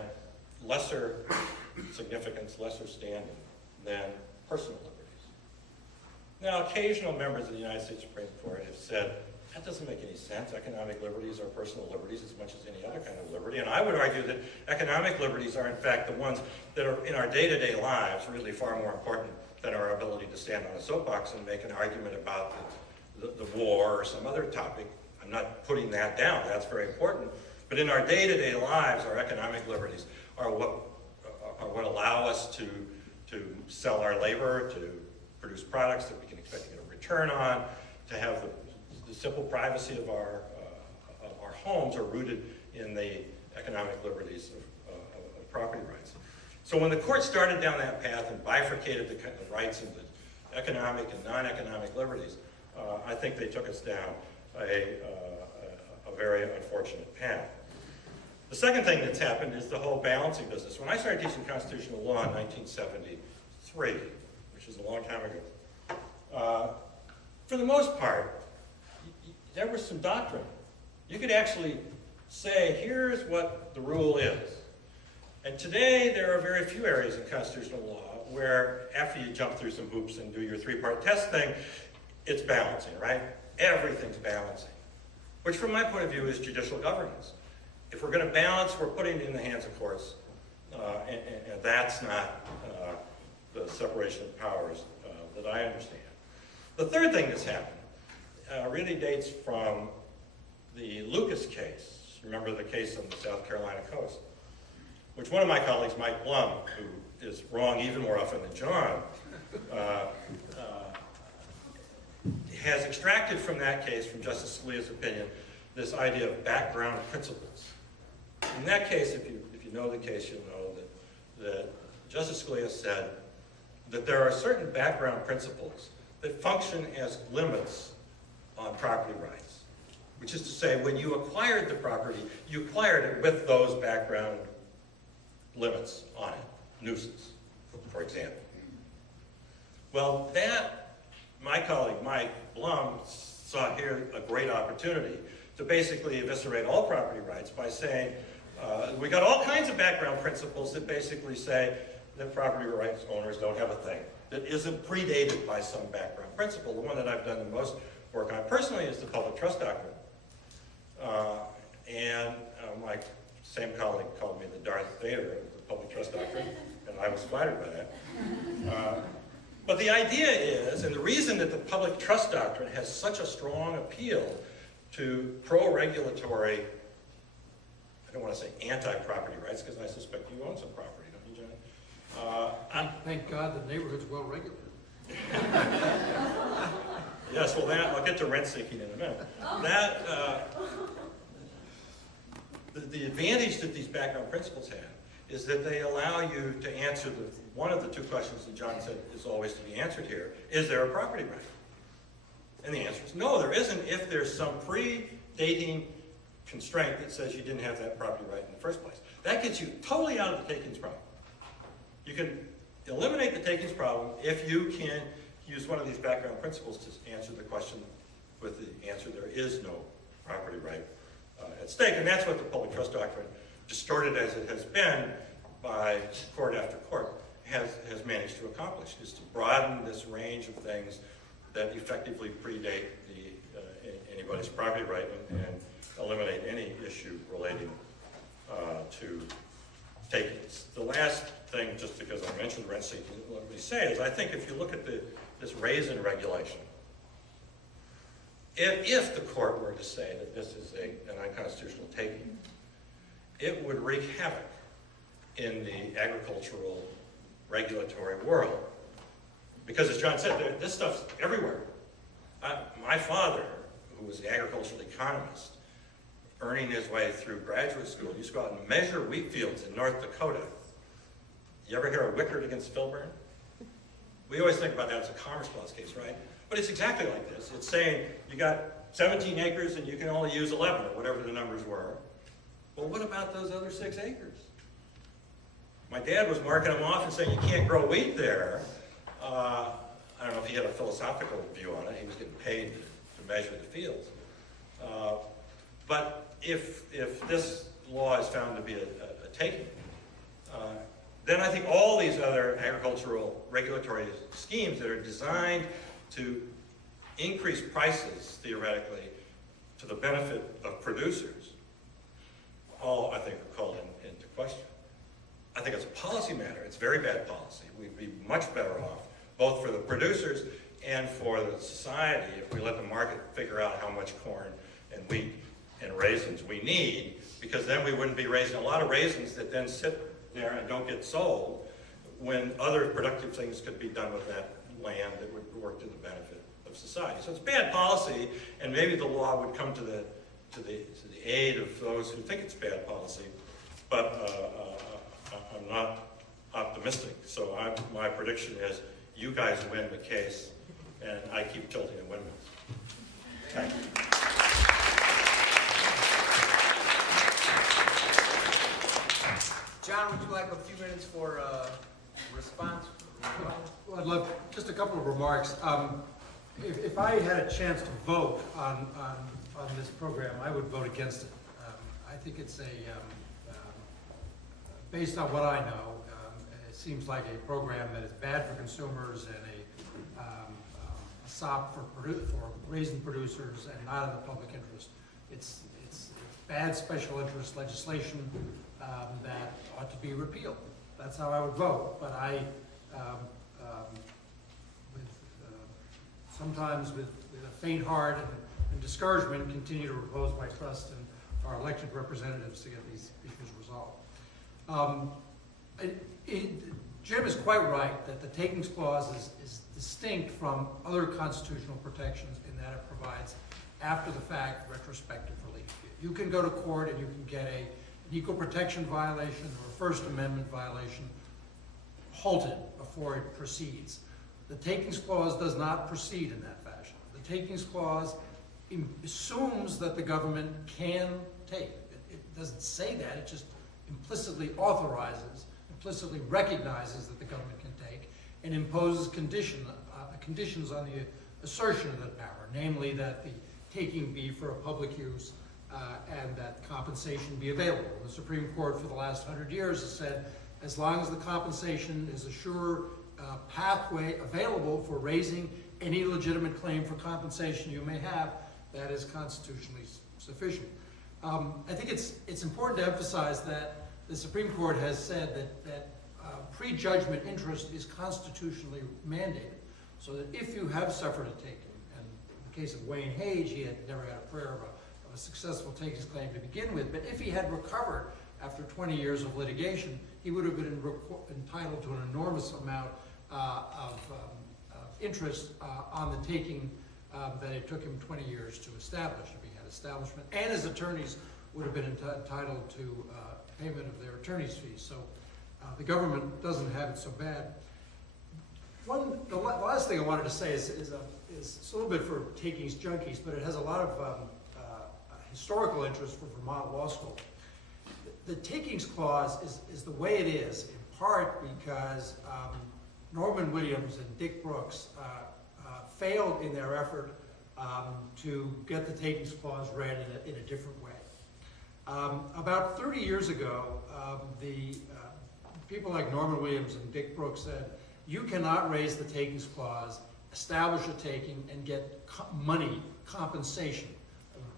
lesser significance, lesser standing than personal liberties. Now, occasional members of the United States Supreme Court have said, that doesn't make any sense. Economic liberties are personal liberties as much as any other kind of liberty. And I would argue that economic liberties are, in fact, the ones that are in our day-to-day lives really far more important than our ability to stand on a soapbox and make an argument about the war or some other topic. I'm not putting that down. That's very important. But in our day-to-day lives, our economic liberties are what allow us to sell our labor, to produce products that we can expect to get a return on, to have the simple privacy of our homes are rooted in the economic liberties of property rights. So when the court started down that path and bifurcated the rights into economic and non-economic liberties, I think they took us down a very unfortunate path. The second thing that's happened is the whole balancing business. When I started teaching constitutional law in 1973, which is a long time ago, for the most part, there was some doctrine. You could actually say, here's what the rule is. And today, there are very few areas in constitutional law where after you jump through some hoops and do your three-part test thing, it's balancing, right? Everything's balancing, which from my point of view is judicial governance. If we're going to balance, we're putting it in the hands of courts, and that's not the separation of powers that I understand. The third thing that's happened really dates from the Lucas case. Remember the case on the South Carolina coast, which one of my colleagues, Mike Blum, who is wrong even more often than John, has extracted from that case, from Justice Scalia's opinion, this idea of background principles. In that case, if you know the case, you'll know that Justice Scalia said that there are certain background principles that function as limits on property rights, which is to say, when you acquired the property, you acquired it with those background limits on it, nuisance, for example. Well, my colleague Mike Blum saw here a great opportunity to basically eviscerate all property rights by saying, we got all kinds of background principles that basically say that property rights owners don't have a thing that isn't predated by some background principle. The one that I've done the most work on personally is the public trust doctrine. And my same colleague called me the Darth Vader of the public trust doctrine, and I was flattered by that. But the idea is, and the reason that the public trust doctrine has such a strong appeal to pro-regulatory, I don't want to say anti-property rights, because I suspect you own some property, don't you, Johnny? Thank God the neighborhood's well regulated. Yes, well, I'll get to rent seeking in a minute. The advantage that these background principles have is that they allow you to answer one of the two questions that John said is always to be answered here: is there a property right? And the answer is no, there isn't, if there's some predating constraint that says you didn't have that property right in the first place. That gets you totally out of the takings problem. You can eliminate the takings problem if you can use one of these background principles to answer the question with the answer: there is no property right at stake. And that's what the public trust doctrine, distorted as it has been by court after court, has managed to accomplish, is to broaden this range of things that effectively predate anybody's property right and eliminate any issue relating to takings. The last thing, just because I mentioned rent seeking, let me say is I think if you look at this Raisin regulation, if the court were to say that this is an unconstitutional taking, it would wreak havoc in the agricultural regulatory world. Because as John said, this stuff's everywhere. My father, who was an agricultural economist, earning his way through graduate school, used to go out and measure wheat fields in North Dakota. You ever hear of Wickard against Filburn? We always think about that as a Commerce Clause case, right? But it's exactly like this. It's saying you got 17 acres and you can only use 11, or whatever the numbers were. Well, what about those other 6 acres? My dad was marking them off and saying you can't grow wheat there. I don't know if he had a philosophical view on it. He was getting paid to measure the fields. But if this law is found to be a taking, then I think all these other agricultural regulatory schemes that are designed to increase prices, theoretically, to the benefit of producers, all, I think, are called into question. I think it's a policy matter. It's very bad policy. We'd be much better off, both for the producers and for the society, if we let the market figure out how much corn and wheat and raisins we need, because then we wouldn't be raising a lot of raisins that then sit there and don't get sold, when other productive things could be done with that land that would work to the benefit of society. So it's bad policy, and maybe the law would come to the aid of those who think it's bad policy, but I'm not optimistic. So my prediction is you guys win the case, and I keep tilting at windmills. Thank you. John, would you like a few minutes for response? Well, I'd love just a couple of remarks. If I had a chance to vote on this program, I would vote against it. I think it's based on what I know, it seems like a program that is bad for consumers and a sop for raisin producers and not in the public interest. It's bad special interest legislation that ought to be repealed. That's how I would vote. But I, sometimes with a faint heart and discouragement, continue to repose my trust in our elected representatives to get these issues resolved. Jim is quite right that the takings clause is distinct from other constitutional protections in that it provides after the fact retrospective relief. You can go to court and you can get an equal protection violation or a First Amendment violation halted before it proceeds. The takings clause does not proceed in that fashion. The takings clause assumes that the government can take. It doesn't say that, it just implicitly authorizes, implicitly recognizes that the government can take, and imposes conditions on the assertion of that power, namely that the taking be for a public use and that compensation be available. The Supreme Court for the last 100 years has said, as long as the compensation is a sure pathway available for raising any legitimate claim for compensation you may have, that is constitutionally sufficient. I think it's important to emphasize that the Supreme Court has said that prejudgment interest is constitutionally mandated. So that if you have suffered a taking, and in the case of Wayne Hage, he had never had a prayer of a successful takings claim to begin with, but if he had recovered after 20 years of litigation, he would have been entitled to an enormous amount of interest on the taking that it took him 20 years to establish, if he had establishment, and his attorneys would have been entitled to payment of their attorney's fees. So the government doesn't have it so bad. The last thing I wanted to say is a little bit for takings junkies, but it has a lot of historical interest for Vermont Law School. The takings clause is the way it is, in part because Norman Williams and Dick Brooks failed in their effort to get the takings clause read in a different way. About 30 years ago, the people like Norman Williams and Dick Brooks said, you cannot raise the takings clause, establish a taking, and get money, compensation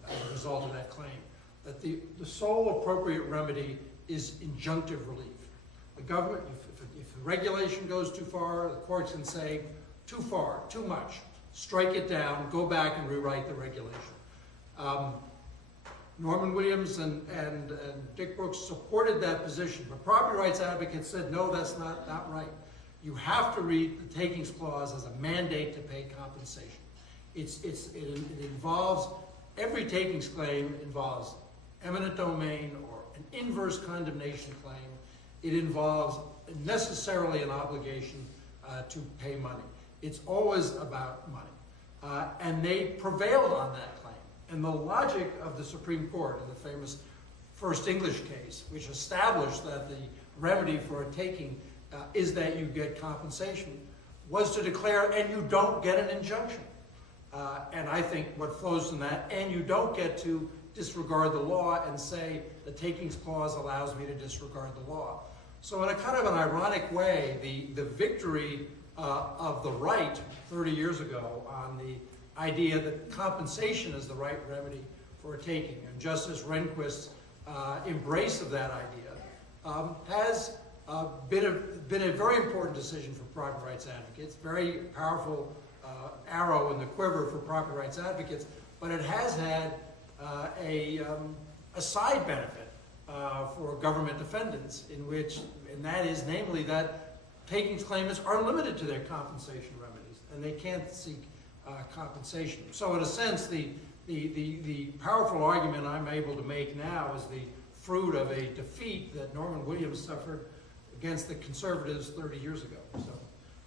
as a result of that claim. That the sole appropriate remedy is injunctive relief. The government, if the regulation goes too far, the courts can say, too far, too much. Strike it down, go back and rewrite the regulation. Norman Williams and Dick Brooks supported that position, but property rights advocates said, no, that's not right. You have to read the takings clause as a mandate to pay compensation. It involves, every takings claim involves eminent domain or an inverse condemnation claim. It involves necessarily an obligation to pay money. It's always about money. And they prevailed on that claim. And the logic of the Supreme Court in the famous First English case, which established that the remedy for a taking is that you get compensation, was to declare, and you don't get an injunction. And I think what flows from that, and you don't get to disregard the law and say the takings clause allows me to disregard the law. So in a kind of an ironic way, the victory of the right 30 years ago on the idea that compensation is the right remedy for a taking, and Justice Rehnquist's embrace of that idea has been a very important decision for property rights advocates, very powerful arrow in the quiver for property rights advocates, but it has had a side benefit for government defendants, and that is namely that takings claimants are limited to their compensation remedies, and they can't seek compensation. So in a sense, the powerful argument I'm able to make now is the fruit of a defeat that Norman Williams suffered against the conservatives 30 years ago. So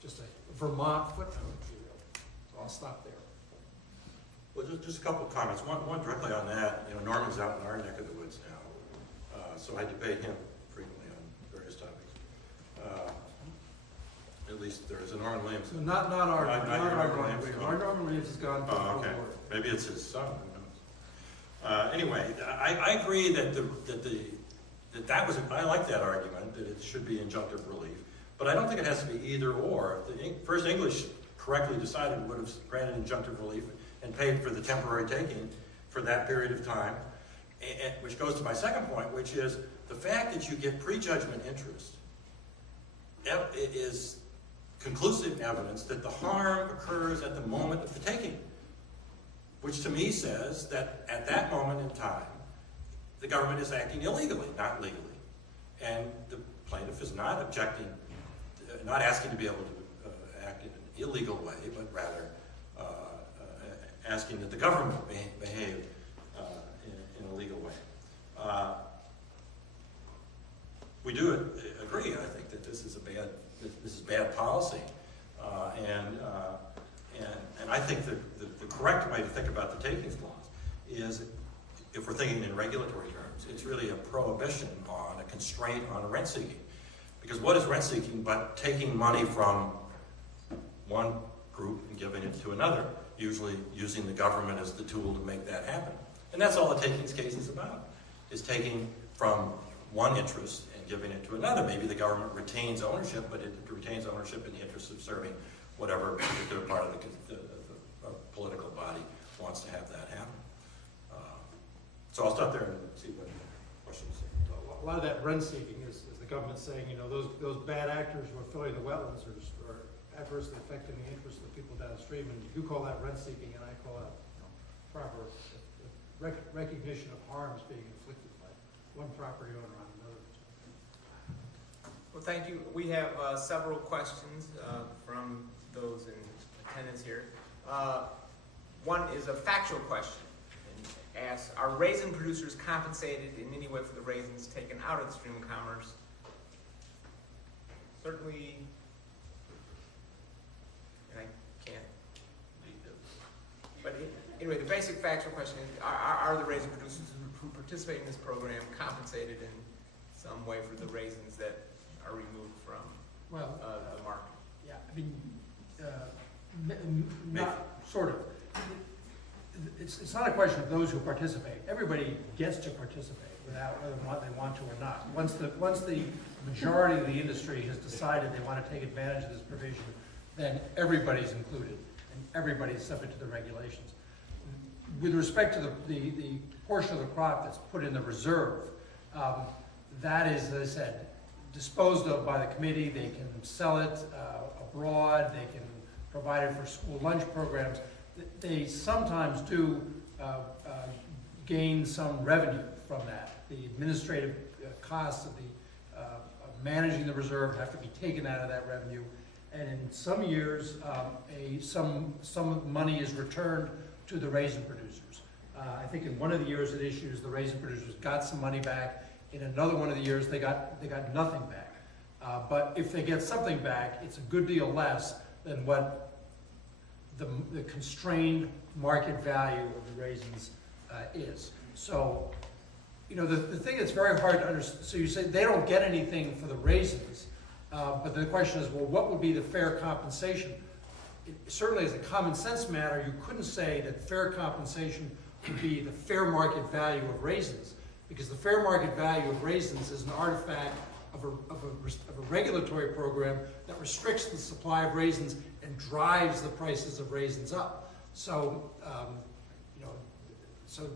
just a Vermont footnote, if you will. So I'll stop there. Well, just a couple of comments. One directly on that. You know, Norman's out in our neck of the woods now, so I debate him frequently on various topics. At least there is a Norman Williams. So not our Norman Williams. No. Our Norman Williams has gone to the okay. board. Maybe it's his son. Who knows? Anyway, I agree that that was. I like that argument that it should be injunctive relief, but I don't think it has to be either or. If the First English correctly decided it would have granted injunctive relief and paid for the temporary taking for that period of time, which goes to my second point, which is the fact that you get prejudgment interest is conclusive evidence that the harm occurs at the moment of the taking, which to me says that at that moment in time, the government is acting illegally, not legally. And the plaintiff is not objecting, not asking to be able to act in an illegal way, but rather asking that the government behave in a legal way. We do agree, I think, that this is bad policy, and I think that the correct way to think about the takings clause is, if we're thinking in regulatory terms, it's really a prohibition on a constraint on rent seeking. Because what is rent seeking but taking money from one group and giving it to another, usually using the government as the tool to make that happen. And that's all a takings case is about, is taking from one interest and giving it to another. Maybe the government retains ownership, but it retains ownership in the interest of serving whatever particular part of the political body wants to have that happen. So I'll stop there and see what questions. A lot of that rent seeking is the government saying, you know, those bad actors who are filling the wetlands are adversely affecting the interests of the people downstream, and you call that rent seeking, and I call that proper recognition of harms being inflicted by one property owner on another. Well, thank you. We have several questions from those in attendance here. One is a factual question. And asks, are raisin producers compensated in any way for the raisins taken out of the stream of commerce? Certainly, and I can't read this. But anyway, the basic factual question is, are the raisin producers who participate in this program compensated in some way for the raisins that are removed from the market? Yeah, I mean, not sort of. It's not a question of those who participate. Everybody gets to participate without whether they want to or not. Once the majority of the industry has decided they want to take advantage of this provision, then everybody's included and everybody's subject to the regulations. With respect to the portion of the crop that's put in the reserve, that is, as I said, disposed of by the committee. They can sell it abroad. They can provide it for school lunch programs. They sometimes do gain some revenue from that. The administrative costs of managing the reserve have to be taken out of that revenue. And in some years, some money is returned to the raisin producers. I think in one of the years it issues, the raisin producers got some money back. In another one of the years, they got nothing back. But if they get something back, it's a good deal less than what the constrained market value of the raisins is. So, you know, the thing that's very hard to understand, so you say they don't get anything for the raisins, but the question is, well, what would be the fair compensation? Certainly as a common sense matter, you couldn't say that fair compensation would be the fair market value of raisins, because the fair market value of raisins is an artifact of a regulatory program that restricts the supply of raisins and drives the prices of raisins up. So, you know,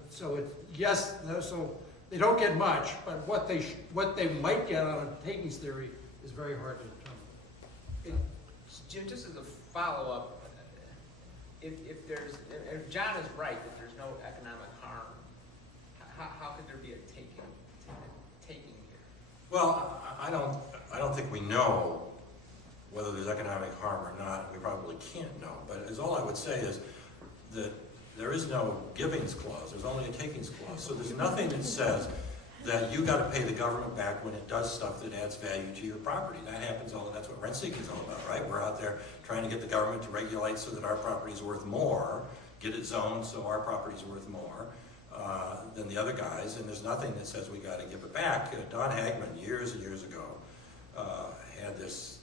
so it, yes, so they don't get much, but what they might get on a takings theory is very hard to determine. Jim, just as a follow-up, if John is right that there's no economic harm, how could there be a taking here? Well, I don't think we know whether there's economic harm or not. We probably can't know. But all I would say is that there is no givings clause. There's only a takings clause. So there's nothing that says that you got to pay the government back when it does stuff that adds value to your property. That happens all. That's what rent seeking is all about, right? We're out there trying to get the government to regulate so that our property is worth more, get it zoned so our property is worth more than the other guys. And there's nothing that says we got to give it back. Don Hagman, years and years ago, had this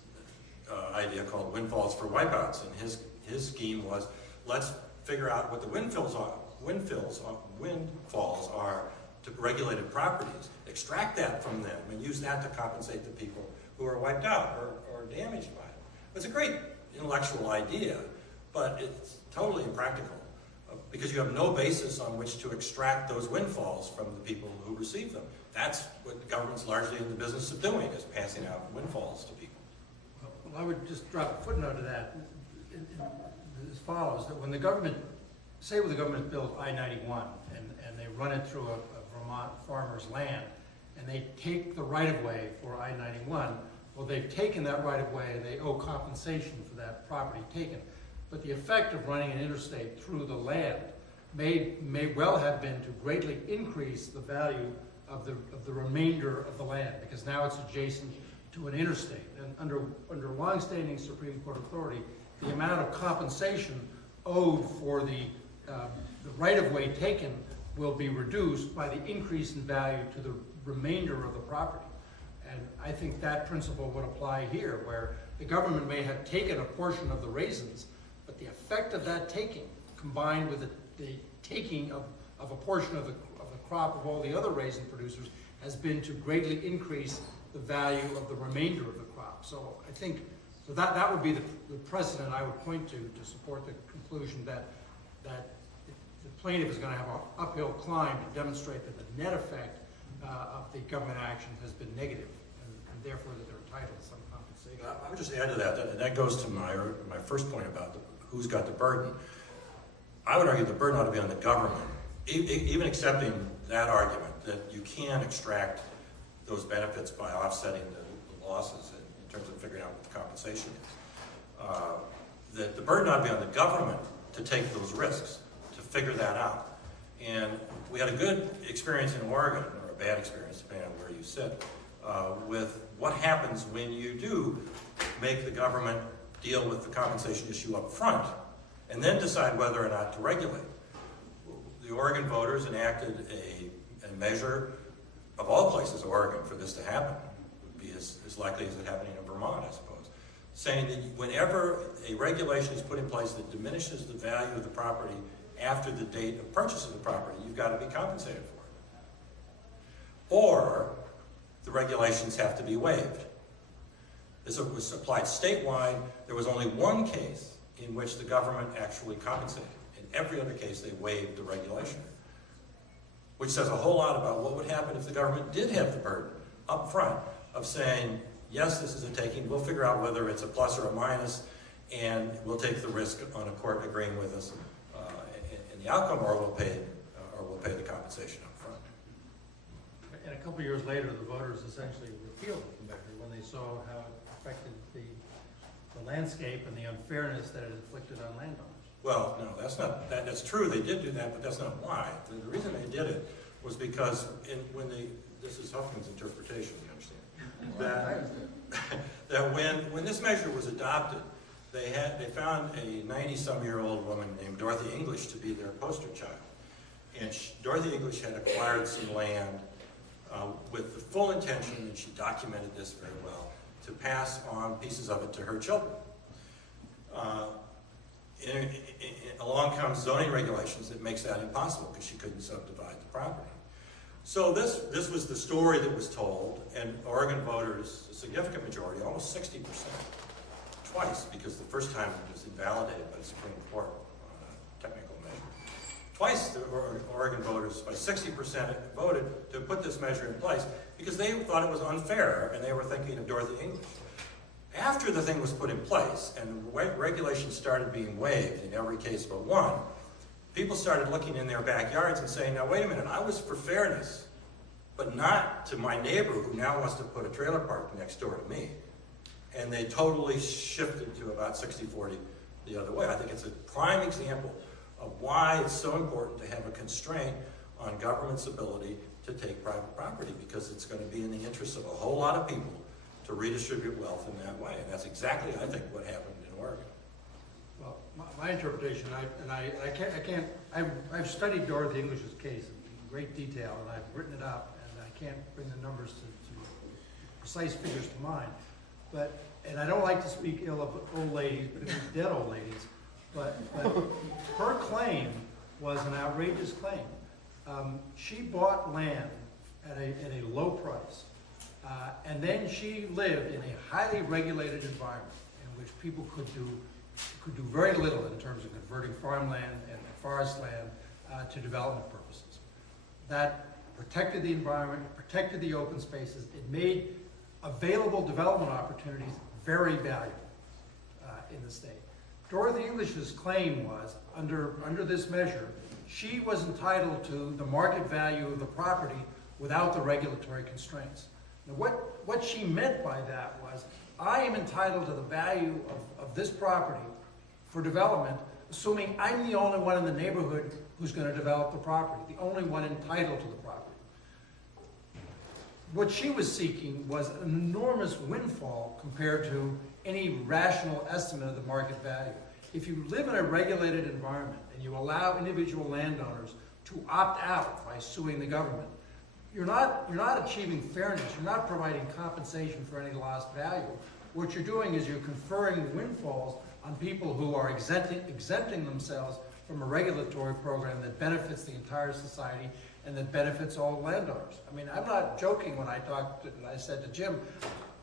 idea called windfalls for wipeouts, and his scheme was, let's figure out what the windfalls are to regulated properties, extract that from them, and use that to compensate the people who are wiped out or damaged by it. It's a great intellectual idea, but it's totally impractical because you have no basis on which to extract those windfalls from the people who receive them. That's what the government's largely in the business of doing, is passing out windfalls to people. Well, I would just drop a footnote to that as follows, that when the government, say when the government built I-91 and they run it through a Vermont farmer's land and they take the right-of-way for I-91, well, they've taken that right-of-way and they owe compensation for that property taken. But the effect of running an interstate through the land may well have been to greatly increase the value of the remainder of the land, because now it's adjacent to an interstate. And under longstanding Supreme Court authority, the amount of compensation owed for the right-of-way taken will be reduced by the increase in value to the remainder of the property. And I think that principle would apply here, where the government may have taken a portion of the raisins, but the effect of that taking, combined with the taking of a portion of the crop of all the other raisin producers, has been to greatly increase the value of the remainder of the crop. So I think that would be the precedent I would point to support the conclusion that the plaintiff is going to have an uphill climb to demonstrate that the net effect of the government action has been negative, and therefore that they're entitled to some compensation. I would just add to that, and that goes to my first point about who's got the burden. I would argue the burden ought to be on the government, even accepting that argument, that you can extract those benefits by offsetting the losses in terms of figuring out what the compensation is. That the burden ought to be on the government to take those risks, to figure that out. And we had a good experience in Oregon, or a bad experience, depending on where you sit, with what happens when you do make the government deal with the compensation issue up front, and then decide whether or not to regulate. The Oregon voters enacted a measure, of all places, Oregon, for this to happen. It would be as likely as it happening in Vermont, I suppose, saying that whenever a regulation is put in place that diminishes the value of the property after the date of purchase of the property, you've got to be compensated for it. Or the regulations have to be waived. This was applied statewide. There was only one case in which the government actually compensated. In every other case, they waived the regulation, which says a whole lot about what would happen if the government did have the burden up front of saying, yes, this is a taking, we'll figure out whether it's a plus or a minus, and we'll take the risk on a court agreeing with us in the outcome, or we'll pay the compensation up front. And a couple of years later, the voters essentially repealed the measure when they saw how it affected the landscape and the unfairness that it inflicted on landowners. Well, no, that's true, they did do that, but that's not why. The reason they did it was because this is Huffman's interpretation, you understand? That when this measure was adopted, they found a 90-some-year-old woman named Dorothy English to be their poster child. And Dorothy English had acquired some land with the full intention, and she documented this very well, to pass on pieces of it to her children. Along comes zoning regulations that makes that impossible because she couldn't subdivide the property. So this was the story that was told, and Oregon voters, a significant majority, almost 60%, twice, because the first time it was invalidated by the Supreme Court on a technical measure. Twice the Oregon voters, by 60%, voted to put this measure in place because they thought it was unfair, and they were thinking of Dorothy English. After the thing was put in place and the regulations started being waived in every case but one, people started looking in their backyards and saying, now wait a minute, I was for fairness, but not to my neighbor who now wants to put a trailer park next door to me. And they totally shifted to about 60-40 the other way. I think it's a prime example of why it's so important to have a constraint on government's ability to take private property, because it's going to be in the interest of a whole lot of people to redistribute wealth in that way. And that's exactly, I think, what happened in Oregon. Well, my interpretation, I've studied Dorothy English's case in great detail, and I've written it up, and I can't bring the numbers to precise figures to mind. And I don't like to speak ill of old ladies, but dead old ladies. But her claim was an outrageous claim. She bought land at a low price. And then she lived in a highly regulated environment in which people could do very little in terms of converting farmland and forest land to development purposes. That protected the environment, protected the open spaces. It made available development opportunities very valuable in the state. Dorothy English's claim was, under this measure, she was entitled to the market value of the property without the regulatory constraints. Now, what she meant by that was, I am entitled to the value of this property for development, assuming I'm the only one in the neighborhood who's going to develop the property, the only one entitled to the property. What she was seeking was an enormous windfall compared to any rational estimate of the market value. If you live in a regulated environment and you allow individual landowners to opt out by suing the government, you're not achieving fairness. You're not providing compensation for any lost value. What you're doing is you're conferring windfalls on people who are exempting themselves from a regulatory program that benefits the entire society and that benefits all landowners. I mean, I'm not joking when I said to Jim,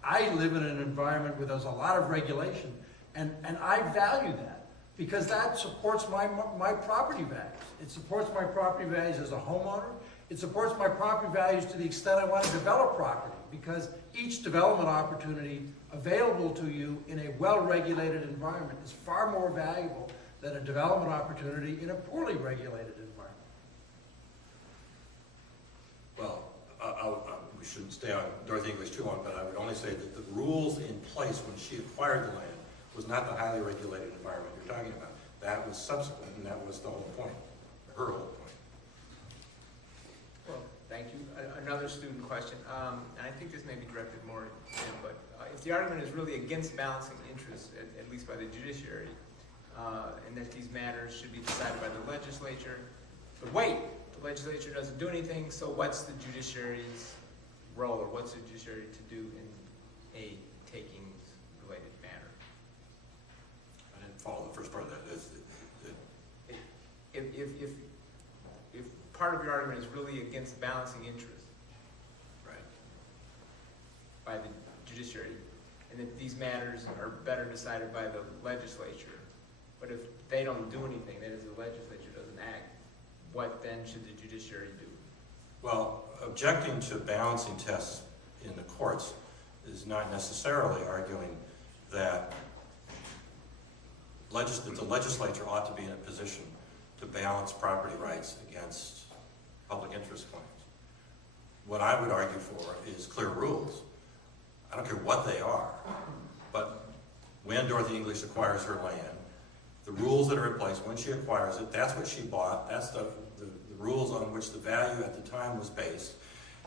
I live in an environment where there's a lot of regulation, and I value that. because that supports my property values. It supports my property values as a homeowner. It supports my property values to the extent I want to develop property, because each development opportunity available to you in a well-regulated environment is far more valuable than a development opportunity in a poorly regulated environment. Well, we shouldn't stay on Dorothy English too long, but I would only say that the rules in place when she acquired the land was not the highly regulated environment you're talking about. That was subsequent, and that was the whole point, her whole point. Well, thank you. Another student question, and I think this may be directed more to him, but if the argument is really against balancing interests, at least by the judiciary, and that these matters should be decided by the legislature, but wait, the legislature doesn't do anything, so what's the judiciary's role, or what's the judiciary to do in a takings-related matter? I didn't follow the first part of that. If part of your argument is really against balancing interests Right. by the judiciary, and that these matters are better decided by the legislature, but if they don't do anything, that is, the legislature doesn't act, what then should the judiciary do? Well, objecting to balancing tests in the courts is not necessarily arguing that the legislature ought to be in a position to balance property rights against public interest claims. What I would argue for is clear rules. I don't care what they are, but when Dorothy English acquires her land, the rules that are in place when she acquires it, that's what she bought, that's the rules on which the value at the time was based.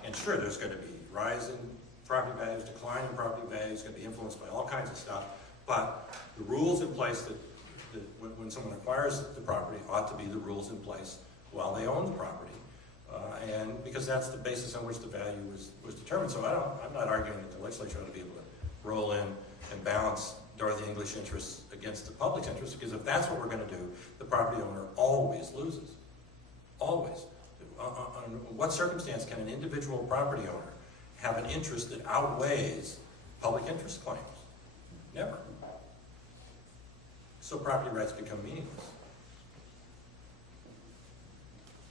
And sure, there's going to be rising property values, declining property values, going to be influenced by all kinds of stuff, but the rules in place that when someone acquires the property ought to be the rules in place while they own the property. And because that's the basis on which the value was determined. So I'm not arguing that the legislature ought to be able to roll in and balance Dorothy English interests against the public's interests, because if that's what we're going to do, the property owner always loses. Always. On what circumstance can an individual property owner have an interest that outweighs public interest claims? Never. So property rights become meaningless.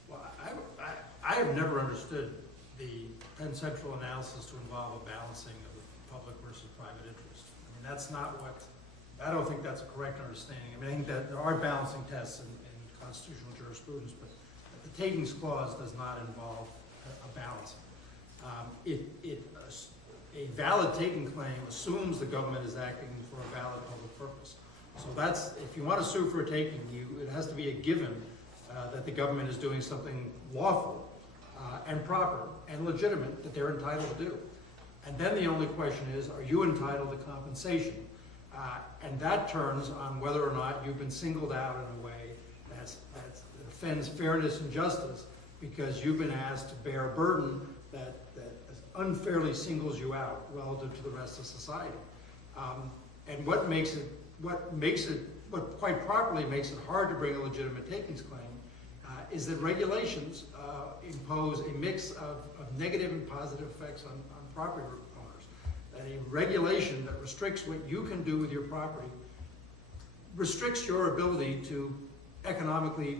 Well, I have never understood the Penn Central analysis to involve a balancing of public versus private interest. I mean, that's not what, I don't think that's a correct understanding. I mean, I think that there are balancing tests in constitutional jurisprudence, but the takings clause does not involve a balancing. A valid taking claim assumes the government is acting for a valid public purpose. So that's, if you want to sue for a taking, it has to be a given that the government is doing something lawful and proper and legitimate that they're entitled to do. And then the only question is, are you entitled to compensation? And that turns on whether or not you've been singled out in a way that offends fairness and justice, because you've been asked to bear a burden that unfairly singles you out relative to the rest of society. And what quite properly makes it hard to bring a legitimate takings claim is that regulations impose a mix of negative and positive effects on property owners. That a regulation that restricts what you can do with your property restricts your ability to economically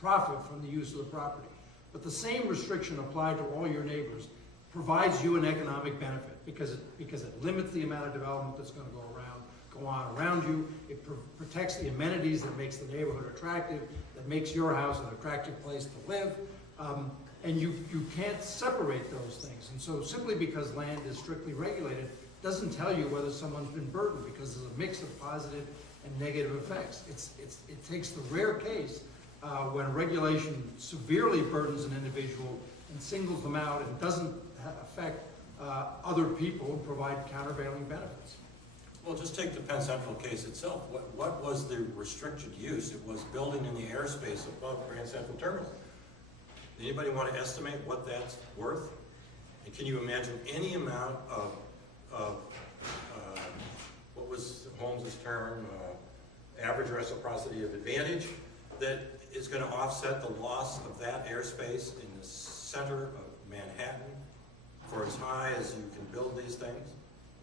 profit from the use of the property. But the same restriction applied to all your neighbors provides you an economic benefit because it limits the amount of development that's going to go on around you. It protects the amenities that makes the neighborhood attractive, that makes your house an attractive place to live. And you can't separate those things. And so simply because land is strictly regulated doesn't tell you whether someone's been burdened, because there's a mix of positive and negative effects. It takes the rare case when regulation severely burdens an individual and singles them out and doesn't affect other people and provide countervailing benefits. Well, just take the Penn Central case itself. What was the restricted use? It was building in the airspace above Grand Central Terminal. Anybody want to estimate what that's worth? And can you imagine any amount of what was Holmes's term, average reciprocity of advantage, that is going to offset the loss of that airspace in the center of Manhattan for as high as you can build these things?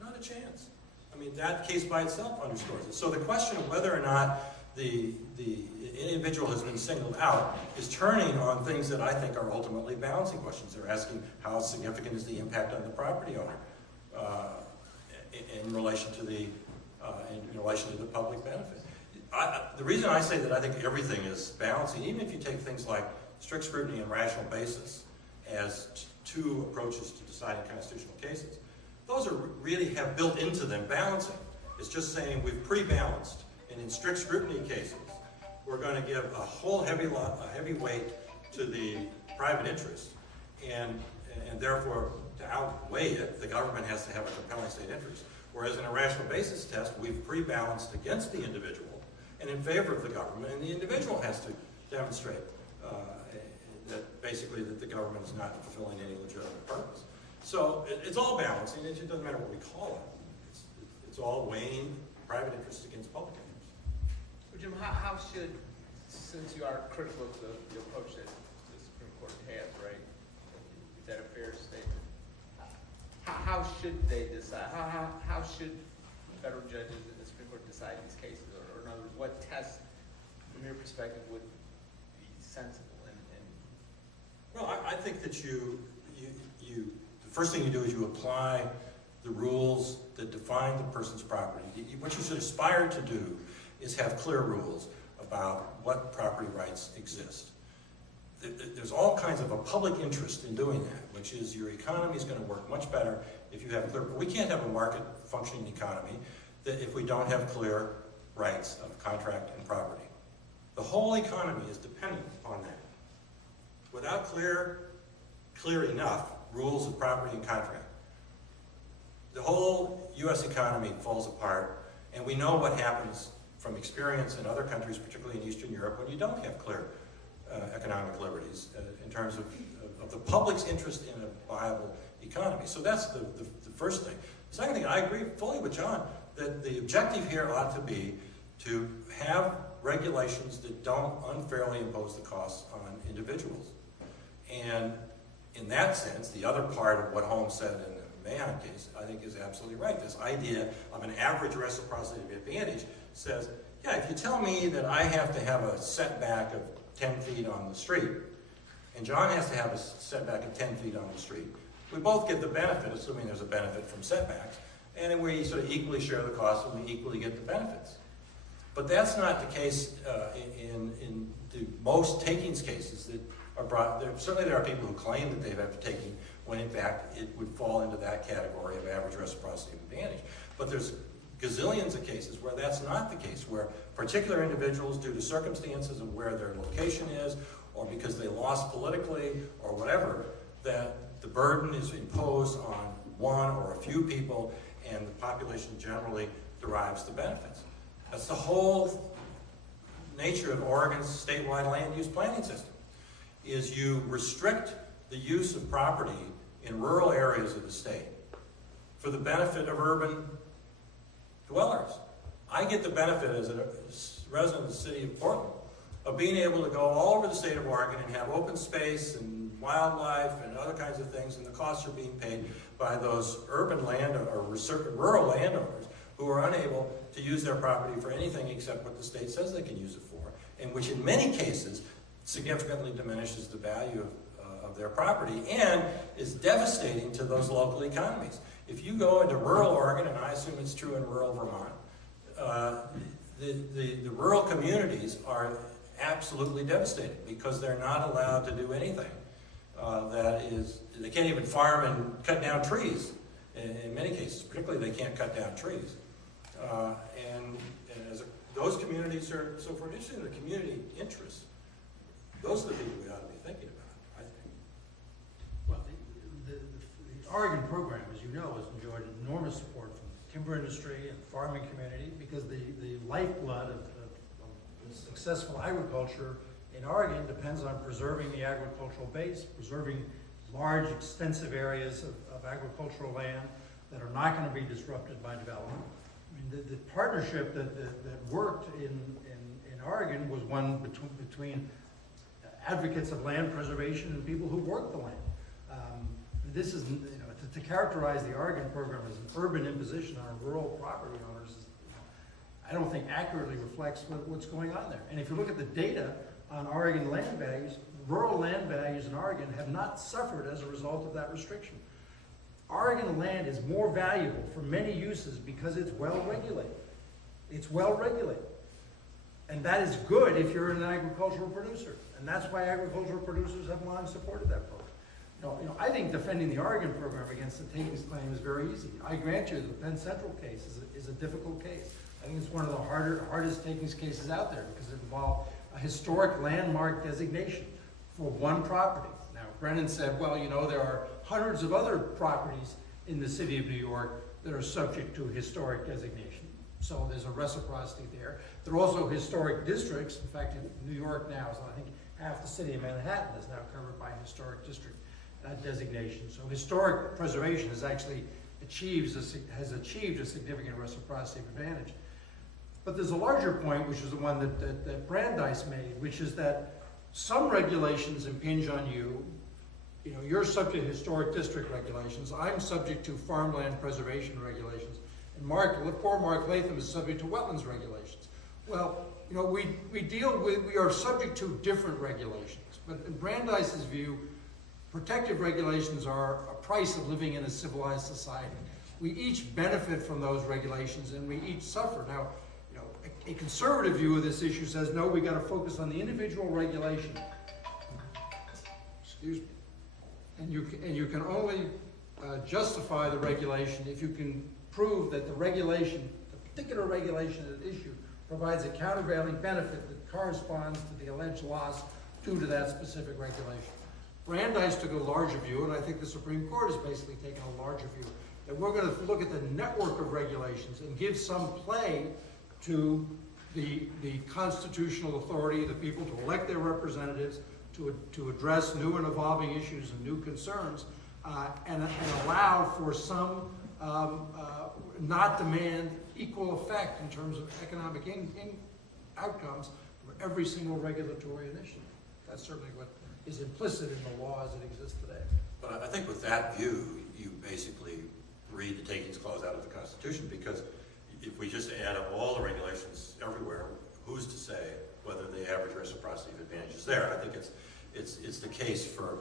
Not a chance. I mean, that case by itself underscores it. So the question of whether or not the individual has been singled out is turning on things that I think are ultimately balancing questions. They're asking how significant is the impact on the property owner in relation to the public benefit. The reason I say that I think everything is balancing, even if you take things like strict scrutiny and rational basis as two approaches to deciding constitutional cases, those are really have built into them balancing. It's just saying we've pre-balanced, and in strict scrutiny cases, we're going to give a whole heavy weight to the private interest, and therefore, to outweigh it, the government has to have a compelling state interest. Whereas in a rational basis test, we've pre-balanced against the individual and in favor of the government, and the individual has to demonstrate that basically that the government is not fulfilling any legitimate purpose. So it's all balancing. It doesn't matter what we call it. It's all weighing private interests against public interests. Well, Jim, how should, since you are critical of the approach that the Supreme Court has, right? Is that a fair statement? How should they decide? How should federal judges in the Supreme Court decide these cases? Or in other words, what test, from your perspective, would be sensible? Well, I think that the first thing you do is you apply the rules that define the person's property. What you should aspire to do is have clear rules about what property rights exist. There's all kinds of a public interest in doing that, which is your economy is going to work much better if you have clear. We can't have a market functioning economy if we don't have clear rights of contract and property. The whole economy is dependent upon that. Without clear enough rules of property and contract, the whole U.S. economy falls apart, and we know what happens from experience in other countries, particularly in Eastern Europe, when you don't have clear economic liberties in terms of the public's interest in a viable economy. So that's the first thing. The second thing, I agree fully with John that the objective here ought to be to have regulations that don't unfairly impose the costs on individuals. And in that sense, the other part of what Holmes said in the Mahon case, I think is absolutely right. This idea of an average reciprocity advantage says, yeah, if you tell me that I have to have a setback of 10 feet on the street, and John has to have a setback of 10 feet on the street, we both get the benefit, assuming there's a benefit from setbacks, and then we sort of equally share the costs and we equally get the benefits. But that's not the case in the most takings cases that are brought. Certainly there are people who claim that they've had taking when in fact it would fall into that category of average reciprocity advantage. But there's gazillions of cases where that's not the case, where particular individuals, due to circumstances of where their location is, or because they lost politically, or whatever, that the burden is imposed on one or a few people, and the population generally derives the benefits. That's the whole nature of Oregon's statewide land use planning system, is you restrict the use of property in rural areas of the state for the benefit of urban dwellers. I get the benefit as a resident of the city of Portland of being able to go all over the state of Oregon and have open space and wildlife and other kinds of things, and the costs are being paid by those urban or rural landowners who are unable to use their property for anything except what the state says they can use it for, and which in many cases significantly diminishes the value of their property and is devastating to those local economies. If you go into rural Oregon, and I assume it's true in rural Vermont, the rural communities are absolutely devastated because they're not allowed to do anything. They can't even farm and cut down trees in many cases. Particularly, they can't cut down trees. Those communities are, so for interested in the community interests, those are the people we ought to be thinking about, I think. Well, the Oregon program, as you know, has enjoyed enormous support from the timber industry and the farming community, because the lifeblood of successful agriculture in Oregon depends on preserving the agricultural base, preserving large, extensive areas of agricultural land that are not going to be disrupted by development. I mean, the partnership that worked in Oregon was one between advocates of land preservation and people who work the land. This is, to characterize the Oregon program as an urban imposition on rural property owners, I don't think accurately reflects what's going on there. And if you look at the data on Oregon land values, rural land values in Oregon have not suffered as a result of that restriction. Oregon land is more valuable for many uses because it's well regulated. It's well regulated. And that is good if you're an agricultural producer. And that's why agricultural producers have long supported that program. I think defending the Oregon program against the takings claim is very easy. I grant you the Penn Central case is a difficult case. I think it's one of the hardest takings cases out there because it involved a historic landmark designation for one property. Now, Brennan said, well, there are hundreds of other properties in the city of New York that are subject to historic designation. So there's a reciprocity there. There are also historic districts. In fact, in New York now, I think half the city of Manhattan is now covered by historic district designation. So historic preservation has actually achieved a significant reciprocity advantage. But there's a larger point, which is the one that Brandeis made, which is that some regulations impinge on you. You're subject to historic district regulations. I'm subject to farmland preservation regulations. And poor Mark Latham is subject to wetlands regulations. Well, we are subject to different regulations. But in Brandeis's view, protective regulations are a price of living in a civilized society. We each benefit from those regulations and we each suffer. Now, a conservative view of this issue says, no, we got to focus on the individual regulation. Excuse me. And you can only justify the regulation if you can prove that the particular regulation at issue, provides a countervailing benefit that corresponds to the alleged loss due to that specific regulation. Brandeis took a larger view, and I think the Supreme Court has basically taken a larger view, that we're going to look at the network of regulations and give some play to the constitutional authority of the people to elect their representatives, to address new and evolving issues and new concerns, and allow for some not demand equal effect in terms of economic outcomes for every single regulatory initiative. That's certainly what is implicit in the law as it exists today. But I think with that view, you basically read the takings clause out of the Constitution, because if we just add up all the regulations everywhere, who's to say whether the average reciprocity of advantage is there? I think it's the case for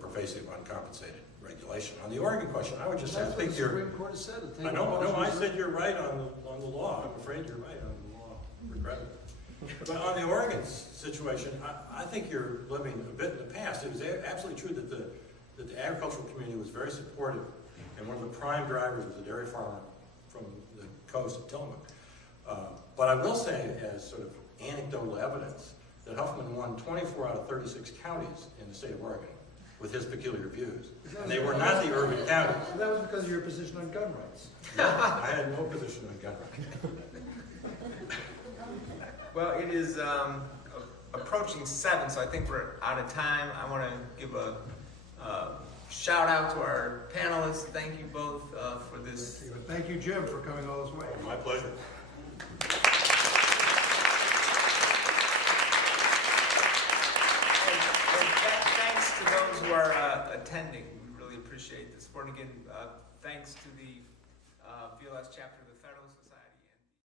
pervasive uncompensated regulation. On the Oregon question, I would just say, I think you're. Supreme Court has said it. I said you're right on the law. I'm afraid you're right on the law. Regrettably. But on the Oregon situation, I think you're living a bit in the past. It was absolutely true that the agricultural community was very supportive, and one of the prime drivers was a dairy farmer from the coast of Tillamook. But I will say, as sort of anecdotal evidence, that Huffman won 24 out of 36 counties in the state of Oregon with his peculiar views. And they were not the urban counties. So that was because of your position on gun rights. I had no position on gun rights. Well, it is approaching 7, so I think we're out of time. I want to give a shout out to our panelists. Thank you both for this. Thank you, Jim, for coming all this way. My pleasure. Thanks to those who are attending. We really appreciate the support. Again, thanks to the VLS chapter.